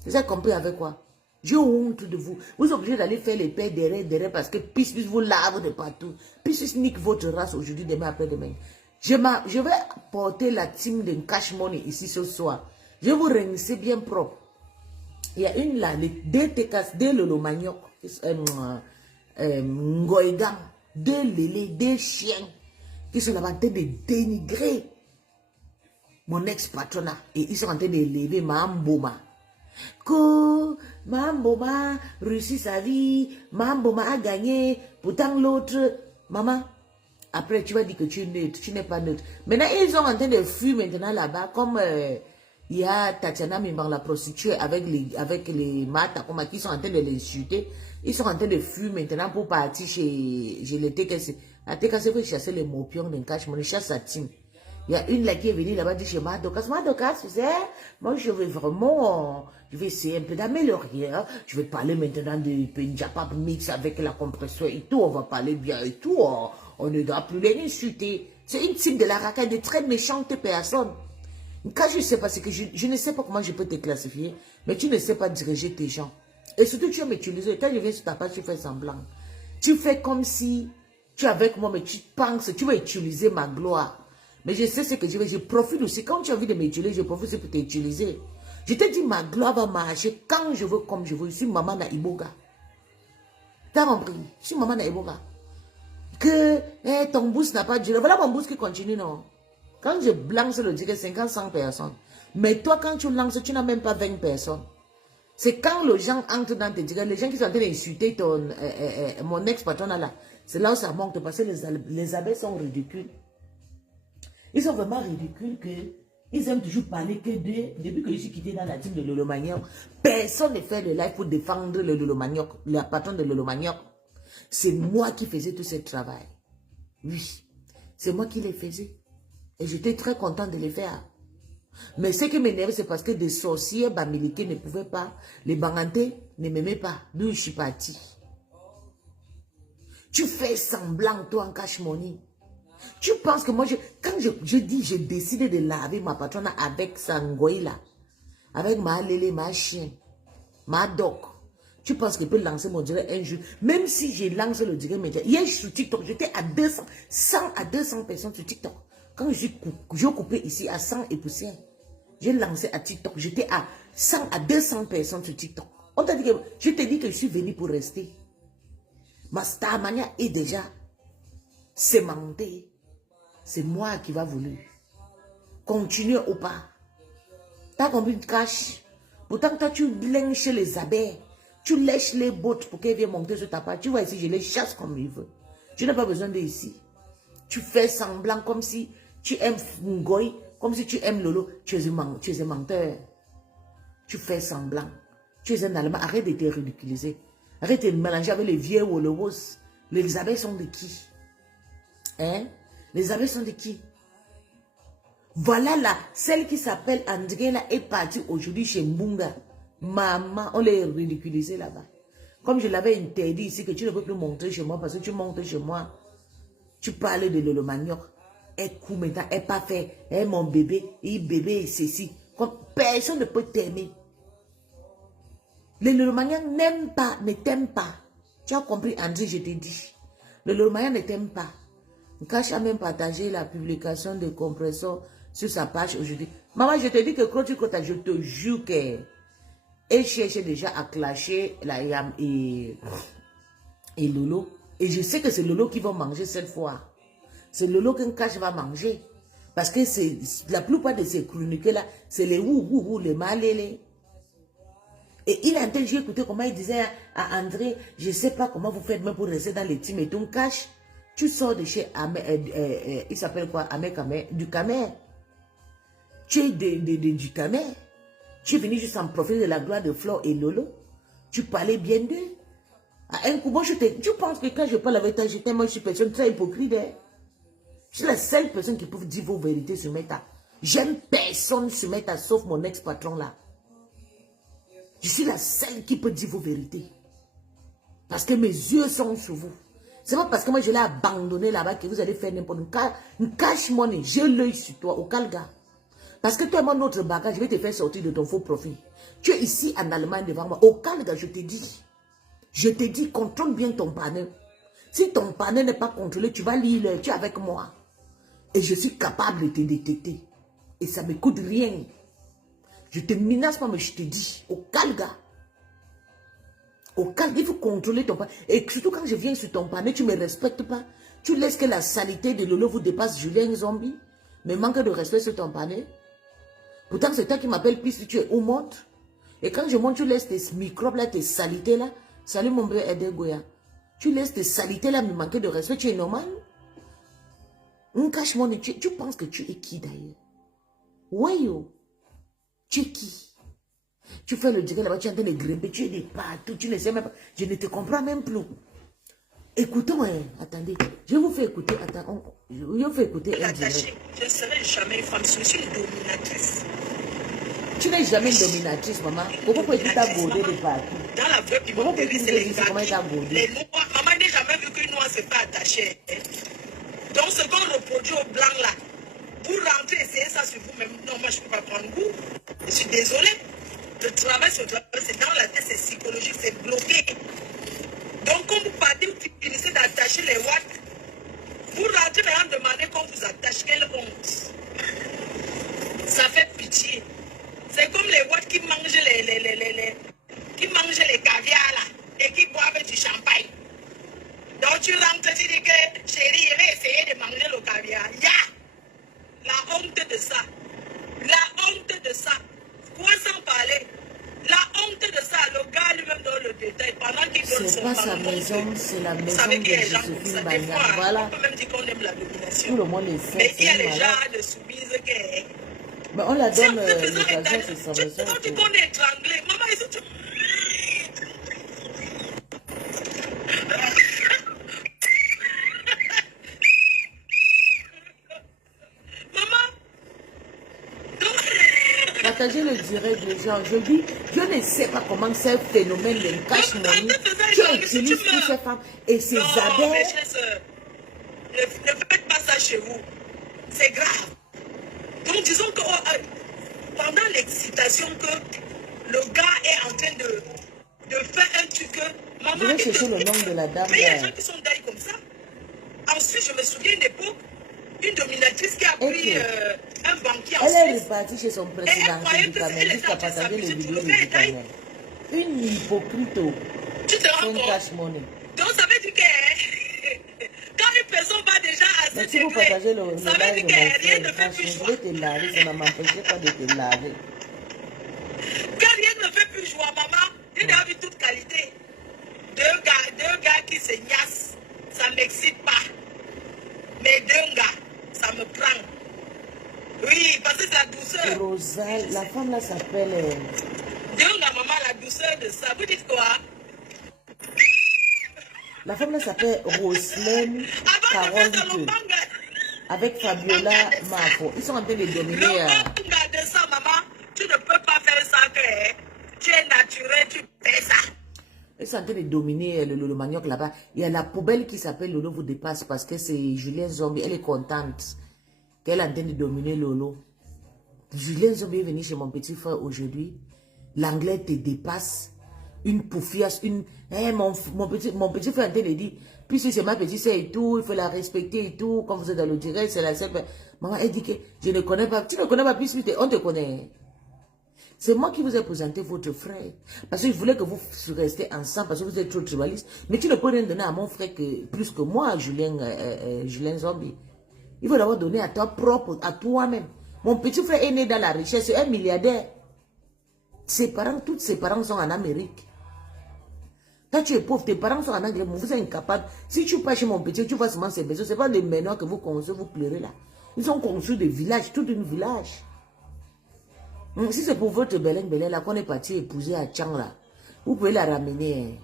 Vous avez compris avec quoi? J'ai honte de vous. Vous êtes obligé d'aller faire les paix derrière parce que Peace vous lave de partout. Peace nique votre race aujourd'hui, demain, après-demain. Je vais porter la team de Cash Money ici ce soir. Je vais vous rincer bien propre. Il y a une là, les deux Tekas, deux Lolo Maniok, Ngoïgan, 2 lélés, 2 chiens qui sont là en train de dénigrer mon ex-patronat. Et ils sont en train d'élever Mahamboma. Que Mahamboma réussit sa vie, Mahamboma a gagné, pourtant l'autre, maman, après tu vas dire que tu es neutre, tu n'es pas neutre. Maintenant, ils sont en train de fuir maintenant là-bas, comme il y a Tatiana Mimban, la prostituée, avec les Mata, qui sont en train de l'insulter. Ils sont en train de fuir maintenant pour partir chez les TKC. La TKC veut chasser les mopions d'un cash, mon chasse sa team. Il y a une là qui est venue là-bas, dit chez Madokas, tu sais, moi je vais vraiment, je vais essayer un peu d'améliorer, hein. Je vais parler maintenant de Pendjapap mix avec la compression et tout, on va parler bien et tout, hein. On ne doit plus les insulter. C'est une team de la racaille, de très méchantes personnes. Quand je ne sais pas, c'est que je ne sais pas comment je peux te classifier, mais tu ne sais pas diriger tes gens. Et surtout, tu vas m'utiliser. Quand je viens sur ta page, tu fais semblant. Tu fais comme si tu es avec moi, mais tu penses, tu vas utiliser ma gloire. Mais je sais ce que je veux, je profite aussi. Quand tu as envie de m'utiliser, je profite aussi pour t'utiliser. Je te dis, ma gloire va marcher quand je veux, comme je veux. Je suis maman na Iboga. T'as compris? Je suis maman na Iboga. que ton boost n'a pas duré. Voilà mon boost qui continue, non? Quand je lance le direct, 50, 100 personnes. Mais toi, quand tu lances, tu n'as même pas 20 personnes. C'est quand les gens entrent dans tes directs, les gens qui sont en train d'insulter mon ex-patron là, c'est là où ça manque parce que les abeilles sont ridicules. Ils sont vraiment ridicules qu'ils aiment toujours parler que d'eux. Depuis que je suis quitté dans la team de Lolo Manioc, personne ne fait de live pour défendre le Lolo Manioc, le patron de Lolo Manioc. C'est moi qui faisais tout ce travail. Oui, c'est moi qui les faisais. Et j'étais très content de les faire. Mais ce qui m'énerve, c'est parce que des sorciers bamiliqués ne pouvaient pas. Les bangantés ne m'aimaient pas. D'où je suis parti. Tu fais semblant, toi, en cash money. Tu penses que moi, quand je dis, j'ai décidé de laver ma patronne avec Sangoï là, avec ma lélé, ma chienne, ma dog. Tu penses que je peux lancer mon direct un jour, même si je lance le direct média. Hier, sur TikTok, j'étais à 200, 100 à 200 personnes sur TikTok. Quand j'ai coupé ici à 100 et poussière, j'ai lancé à TikTok, j'étais à 100 à 200 personnes sur TikTok. On t'a dit que, je t'ai dit que je suis venu pour rester. Ma Starmania est déjà sémentée. C'est moi qui va voulu. Continuer ou pas. T'as compris, tu caches. Pourtant, toi, tu lèches les abeilles. Tu lèches les bottes pour qu'elles viennent monter sur ta part. Tu vois ici, je les chasse comme il veut. Tu n'as pas besoin de ici. Tu fais semblant comme si tu aimes Ngoï, comme si tu aimes Lolo. Tu es un menteur. Tu fais semblant. Tu es un Allemand. Arrête de te ridiculiser. Arrête de te mélanger avec les vieux Wolowos. Les abeilles sont de qui? Hein? Les abeilles sont de qui? Voilà là, celle qui s'appelle André là est partie aujourd'hui chez Mbunga. Maman, on l'a ridiculisé là-bas. Comme je l'avais interdit ici que tu ne peux plus montrer chez moi parce que tu montres chez moi. Tu parles de Lolo Manioc. Elle court maintenant, elle pas fait. Elle mon bébé, il bébé, ceci. Comme personne ne peut t'aimer. Le Lolo Manioc n'aime pas, ne t'aime pas. Tu as compris, André, je t'ai dit. Le Lolo Manioc ne t'aime pas. Cache a même partagé la publication de compresseur sur sa page aujourd'hui. Maman, je te dis que quand tu comptes, je te jure qu'elle cherche déjà à clasher la Yam et Lolo. Et je sais que c'est Lolo qui va manger cette fois. C'est Lolo qu'un cache va manger. Parce que c'est la plupart de ces chroniques-là, c'est les ou, les malélés. Et il a entendu, j'ai écouté comment il disait à André, je ne sais pas comment vous faites même pour rester dans les teams et ton cache. Tu sors de chez il s'appelle quoi? Du Camer. Tu es du Camer. Tu es venu juste en profiter de la gloire de Flore et Lolo. Tu parlais bien d'eux. À un coup, moi, tu penses que quand je parle avec toi, moi, je suis une personne très hypocrite. Hein? Je suis la seule personne qui peut dire vos vérités sur Meta. J'aime personne sur Meta, sauf mon ex-patron là. Je suis la seule qui peut dire vos vérités. Parce que mes yeux sont sur vous. C'est pas parce que moi je l'ai abandonné là-bas que vous allez faire n'importe quoi. Une cash money, j'ai l'œil sur toi, au Calga. Parce que toi et moi, notre bagage, je vais te faire sortir de ton faux profil. Tu es ici en Allemagne devant moi. Au Calga, je te dis, contrôle bien ton panneau. Si ton panneau n'est pas contrôlé, tu vas lire, tu es avec moi. Et je suis capable de te détecter. Et ça ne me coûte rien. Je te menace pas, mais je te dis, au Calga. Au calme, il faut contrôler ton panneau. Et surtout quand je viens sur ton panneau, tu ne me respectes pas. Tu laisses que la saleté de Lolo vous dépasse Julien Zombie. Mais manque de respect sur ton panneau. Pourtant, c'est toi qui m'appelles puisque tu es où monte. Et quand je monte, tu laisses tes microbes là, tes saletés là. Salut mon bébé Eder Goya. Tu laisses tes saletés là me manquer de respect. Tu es normal. Cache mon tu penses que tu es qui d'ailleurs? Ouais yo. Tu es qui? Tu fais le direct là-bas, tu es en train de grimper, tu es de partout, tu ne sais même pas. Je ne te comprends même plus. Écoutons, attendez, je vous fais écouter, je vous fais écouter un direct. Je ne serai jamais une femme, je suis une dominatrice. Tu n'es jamais une dominatrice, maman. Pourquoi tu t'as bordé de partout? Dans la vraie vie, pourquoi tu c'est les noirs, maman n'a jamais vu qu'une noire se fait attacher. Donc ce qu'on reproduit au blanc là, pour rentrer, essayer ça sur vous-même, non, moi je ne peux pas prendre goût. Je suis désolée. Le travail sur le travail, c'est dans la tête, c'est psychologique, c'est bloqué. Donc, quand vous partez, vous finissez d'attacher les watts. Vous rentrez maintenant demander qu'on vous attache. Quelle honte. Ça fait pitié. C'est comme les watts qui mangent les caviars là et qui boivent du champagne. Donc, tu rentres, tu dis que Kabia. Ya! La honte de ça. La honte de ça. Quoi s'en parler? La honte de ça, le gars lui-même donne le détail pendant qu'il donne son C'est pas sa maison, c'est la maison de Joséphine Bagnan. Voilà. On peut même dire qu'on aime la domination. Tout le monde le sait. Mais il y a c'est les malade. gens de soumises qui... Mais on la Si donne on te faisait l'occasion, étaler, c'est sa tu maison. dis qu'on est étranglé. Maman, ils sont... Maman, Partagez le direct, les gens. Je dis, je ne sais pas comment ce phénomène de cash money qui utilise toutes ces femmes et ces non, mes abeilles. chers sœurs, ne faites pas ça chez vous. C'est grave. Donc, disons que pendant l'excitation que le gars est en train de faire un truc que maman... Je vais chercher le nom de la dame. Mais il y a des gens qui sont d'ailleurs comme ça. Ensuite, je me souviens d'une époque, une dominatrice qui a pris un banquier en Elle est Suisse. repartie chez son Et elle président croyait que Duhamel elle jusqu'à était en train de partager les s'amuser. vidéos Tu de le fais, Duhamel. Une hypocrite. Tu te C'est rends un compte? cash money. Donc, ça veut dire que quand une personne va déjà à ce Mais si vous degré, partagez le ça veut live dire de mon que rien ne frère, fait plus franchement, joie. je vais te laver, ça ne m'empêchait pas de te laver. Quand rien ne fait plus joie, maman, il a vu toute qualité. Deux gars qui se gnassent, ça ne m'excite pas. Mais deux gars, ça me prend. Oui, parce que c'est la douceur. Rosal, la femme là s'appelle... Deux gars, maman, la douceur de ça. Vous dites quoi? La femme là s'appelle Roselaine Avant de faire Carole ça, le Peu, manga. avec Fabiola Mafo. Ils sont en train de dominer. Le manga de ça, maman, tu ne peux pas faire ça que tu es naturel, tu fais ça. Ils sont en train de dominer le manioc là-bas. Il y a la poubelle qui s'appelle Lolo vous dépasse parce que c'est Julien Zombie. Elle est contente qu'elle est en train de dominer Lolo. Julien Zombie est venu chez mon petit frère aujourd'hui. L'anglais te dépasse. Une poufiasse, une... Hey, mon petit frère me dit, puisque c'est ma petite sœur et tout, il faut la respecter et tout, quand vous êtes dans le direct, c'est la seule... Maman, elle dit que je ne connais pas, tu ne connais pas plus, on te connaît. C'est moi qui vous ai présenté votre frère. Parce que je voulais que vous restiez ensemble, parce que vous êtes trop tribaliste. Mais tu ne peux rien donner à mon frère que, plus que moi, Julien Zombie. Il faut d'abord donner à toi propre, à toi-même. Mon petit frère est né dans la richesse, c'est un milliardaire. Ses parents, tous ses parents sont en Amérique. Quand tu es pauvre, tes parents sont en Angleterre, vous êtes incapable. Si tu passes chez mon petit, tu vois seulement ses besoins. Ce n'est pas des meneurs que vous construisez, vous pleurez là. Ils ont construit des villages, tout un village. Si c'est pour votre Belen là qu'on est parti épouser à Tchang là, vous pouvez la ramener.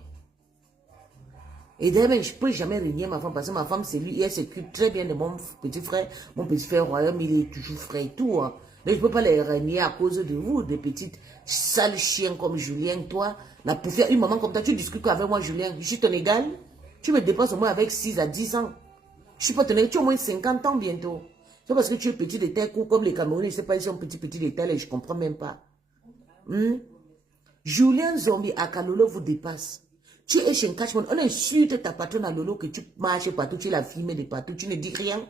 Et d'ailleurs, je ne peux jamais régner ma femme parce que ma femme, c'est lui, elle s'occupe très bien de mon petit frère. Mon petit frère royaume, il est toujours frais et tout. Hein. Mais je ne peux pas les régner à cause de vous, des petites sales chiens comme Julien, toi. La poufière, une maman comme toi, tu discutes avec moi, Julien. Je suis ton égal. Tu me dépenses au moins avec 6 à 10 ans. Je suis pas ton égal, tu as au moins 50 ans bientôt. C'est parce que tu es petit de taille court comme les Camerounais, je ne sais pas, ils sont petit de taille et je ne comprends même pas. Julien Zombie à Kalolo vous dépasse. Tu es chez un cachemon, on insulte ta patronne à Lolo que tu marches partout, tu la filmes de partout, tu ne dis rien.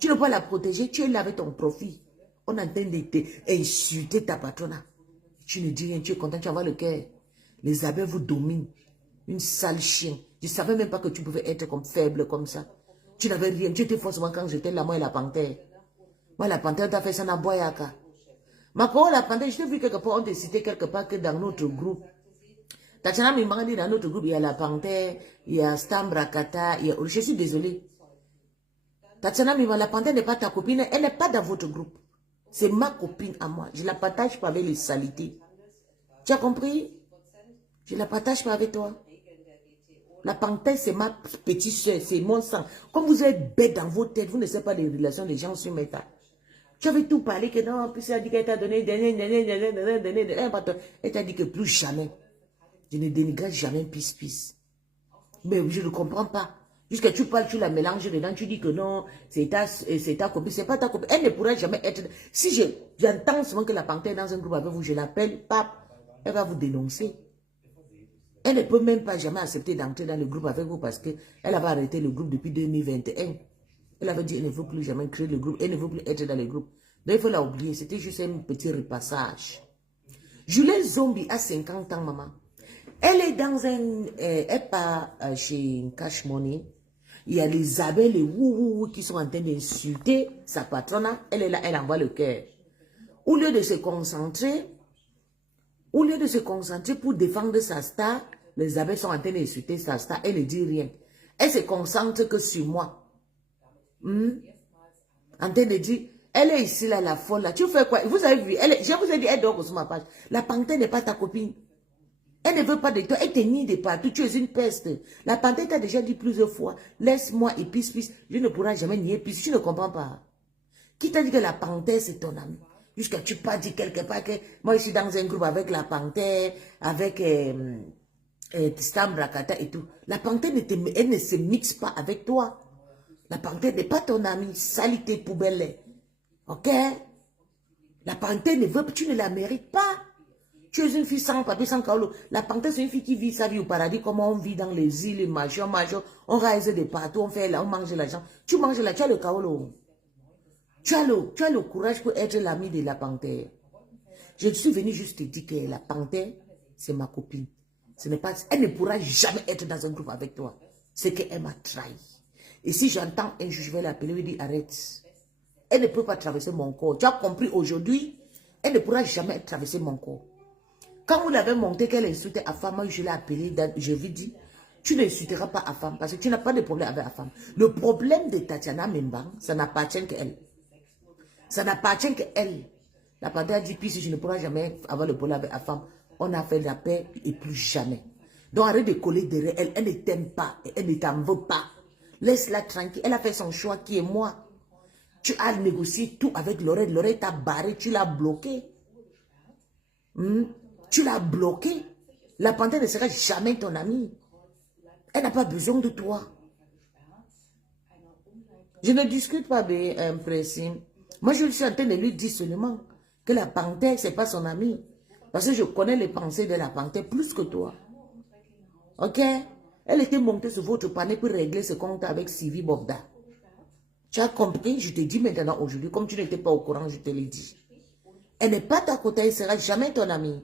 Tu ne peux pas la protéger, tu es là avec ton profit. On est en train d'insulter ta patronne. Tu ne dis rien, tu es content, tu as le cœur. Les abeilles vous dominent. Une sale chien. Je ne savais même pas que tu pouvais être comme faible comme ça. Tu n'avais rien, tu étais forcément quand j'étais là, moi et la panthère. Moi, la panthère t'a fait ça dans Boyaka. Ma parole, la panthère, je t'ai vu quelque part, on t'a cité quelque part que dans notre groupe. Tatiana m'a dit dans notre groupe, il y a la panthère, il y a Stambrakata, il y a... Je suis désolée. Tatiana m'a dit, la panthère n'est pas ta copine, elle n'est pas dans votre groupe. C'est ma copine à moi. Je ne la partage pas avec les saletés. Tu as compris? Je ne la partage pas avec toi. La panthère, c'est ma petite soeur, c'est mon sang. Comme vous êtes bête dans vos têtes, vous ne savez pas les relations des gens sur Meta. Tu avais tout parlé que non, puis elle a dit qu'elle t'a donné, elle t'a dit que plus jamais. Je ne dénigre jamais pisse. Mais je ne comprends pas. Jusqu'à tu parles, tu la mélanges dedans, tu dis que non, c'est ta copine, c'est pas ta copine. Elle ne pourra jamais être... Si j'entends souvent que la panthère est dans un groupe avec vous, je l'appelle, pape, elle va vous dénoncer. Elle ne peut même pas jamais accepter d'entrer dans le groupe avec vous parce qu'elle avait arrêté le groupe depuis 2021. Elle avait dit qu'elle ne veut plus jamais créer le groupe, elle ne veut plus être dans le groupe. Donc il faut la oublier, c'était juste un petit repassage. Julien Zombie a 50 ans, maman. Elle est dans un... elle part chez Cash Money. Il y a les abeilles, les wou qui sont en train d'insulter sa patronne. Elle est là, elle envoie le cœur. Au lieu de se concentrer pour défendre sa star, les abeilles sont en train d'insulter sa star. Elle ne dit rien. Elle se concentre que sur moi. En train de dire, elle est ici, là, la folle, là. Tu fais quoi? Vous avez vu, je vous ai dit, elle dort sur ma page. La panthère n'est pas ta copine. Elle ne veut pas de toi. Elle te nie de partout. Tu es une peste. La panthère t'a déjà dit plusieurs fois, laisse-moi et pisse. Je ne pourrai jamais nier pisse. Tu ne comprends pas. Qui t'a dit que la panthère, c'est ton ami? Jusqu'à tu pas dit quelque part que moi, je suis dans un groupe avec la panthère, avec Stam Brakata et tout. La panthère, elle ne se mixe pas avec toi. La panthère n'est pas ton ami. Salité poubelle. Ok? La panthère ne veut, tu ne la mérites pas. Tu es une fille sans papier, sans kaolo. La panthère, c'est une fille qui vit sa vie au paradis, comme on vit dans les îles, major, on rase de partout, on fait là, on mange l'argent. Tu manges là, tu as le kaolo. Tu as le courage pour être l'ami de la panthère. Je suis venu juste te dire que la panthère, c'est ma copine. Ce n'est pas, elle ne pourra jamais être dans un groupe avec toi. C'est qu'elle m'a trahi. Et si j'entends un juge, je vais l'appeler, lui dire arrête. Elle ne peut pas traverser mon corps. Tu as compris aujourd'hui? Elle ne pourra jamais traverser mon corps. Quand vous l'avez monté qu'elle insultait à femme, moi je l'ai appelé, je lui dis, tu n'insulteras pas à femme parce que tu n'as pas de problème avec la femme. Le problème de Tatiana Membang, ça n'appartient qu'elle. Ça n'appartient qu'elle. La panthère a dit, puis si je ne pourrai jamais avoir le problème avec la femme, on a fait la paix et plus jamais. Donc arrête de coller derrière elle, elle ne t'aime pas, elle ne t'en veut pas. Laisse-la tranquille, elle a fait son choix qui est moi. Tu as négocié tout avec Lorette, Lorette t'a barré, tu l'as bloqué. Tu l'as bloqué. La panthère ne sera jamais ton amie. Elle n'a pas besoin de toi. Je ne discute pas de précis. Moi, je suis en train de lui dire seulement que la panthère, ce n'est pas son amie. Parce que je connais les pensées de la panthère plus que toi. Ok? Elle était montée sur votre panier pour régler ce compte avec Sylvie Bobda. Tu as compris? Je te dis maintenant aujourd'hui, comme tu n'étais pas au courant, je te l'ai dit. Elle n'est pas ta côté, elle ne sera jamais ton amie.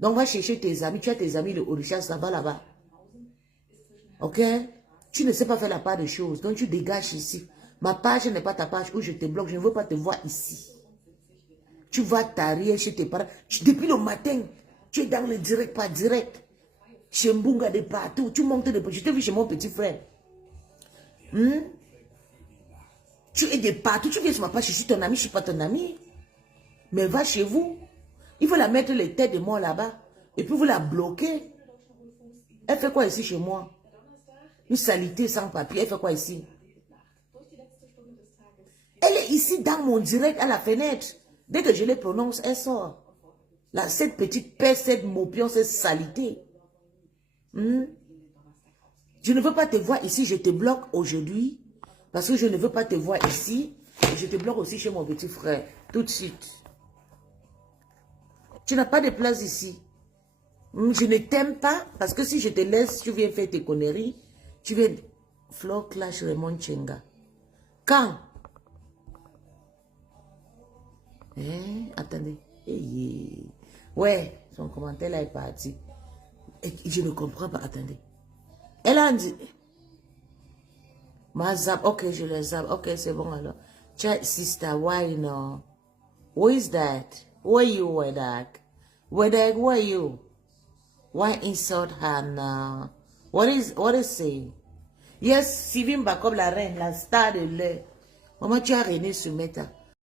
Donc, va chercher tes amis. Tu as tes amis de Orisha, ça va là-bas. Ok? Tu ne sais pas faire la part des choses. Donc, tu dégages ici. Ma page n'est pas ta page où je te bloque. Je ne veux pas te voir ici. Tu vas t'arriver chez tes parents. Depuis le matin, tu es dans le direct, pas direct. Chez Mbunga de partout. Tu montes de partout. Je t'ai vu chez mon petit frère. Tu es de partout. Tu viens sur ma page. Je suis ton ami, je ne suis pas ton ami. Mais va chez vous. Il faut la mettre les têtes de moi là-bas. Et puis vous la bloquez. Elle fait quoi ici chez moi? Une salité sans papier. Elle fait quoi ici? Elle est ici dans mon direct à la fenêtre. Dès que je les prononce, elle sort. Là, cette petite peste, cette mopion, cette salité. Je ne veux pas te voir ici. Je te bloque aujourd'hui. Parce que je ne veux pas te voir ici. Et je te bloque aussi chez mon petit frère. Tout de suite. Tu n'as pas de place ici. Je ne t'aime pas parce que si je te laisse, tu viens faire tes conneries. Tu viens... Flore Clash Raymond Chenga. Quand? Attendez. Ouais, son commentaire là est parti. Et je ne comprends pas. Attendez. Elle a dit... Ma zap. Ok, je le zap. Ok, c'est bon alors. Chat sister, why no? Who is that? Where you, Wedak? Wedak, where you? Why insult her now? What is it? Yes, Sylvie Mbakob, la reine, la star de l'air. Maman, tu as René Soumeta.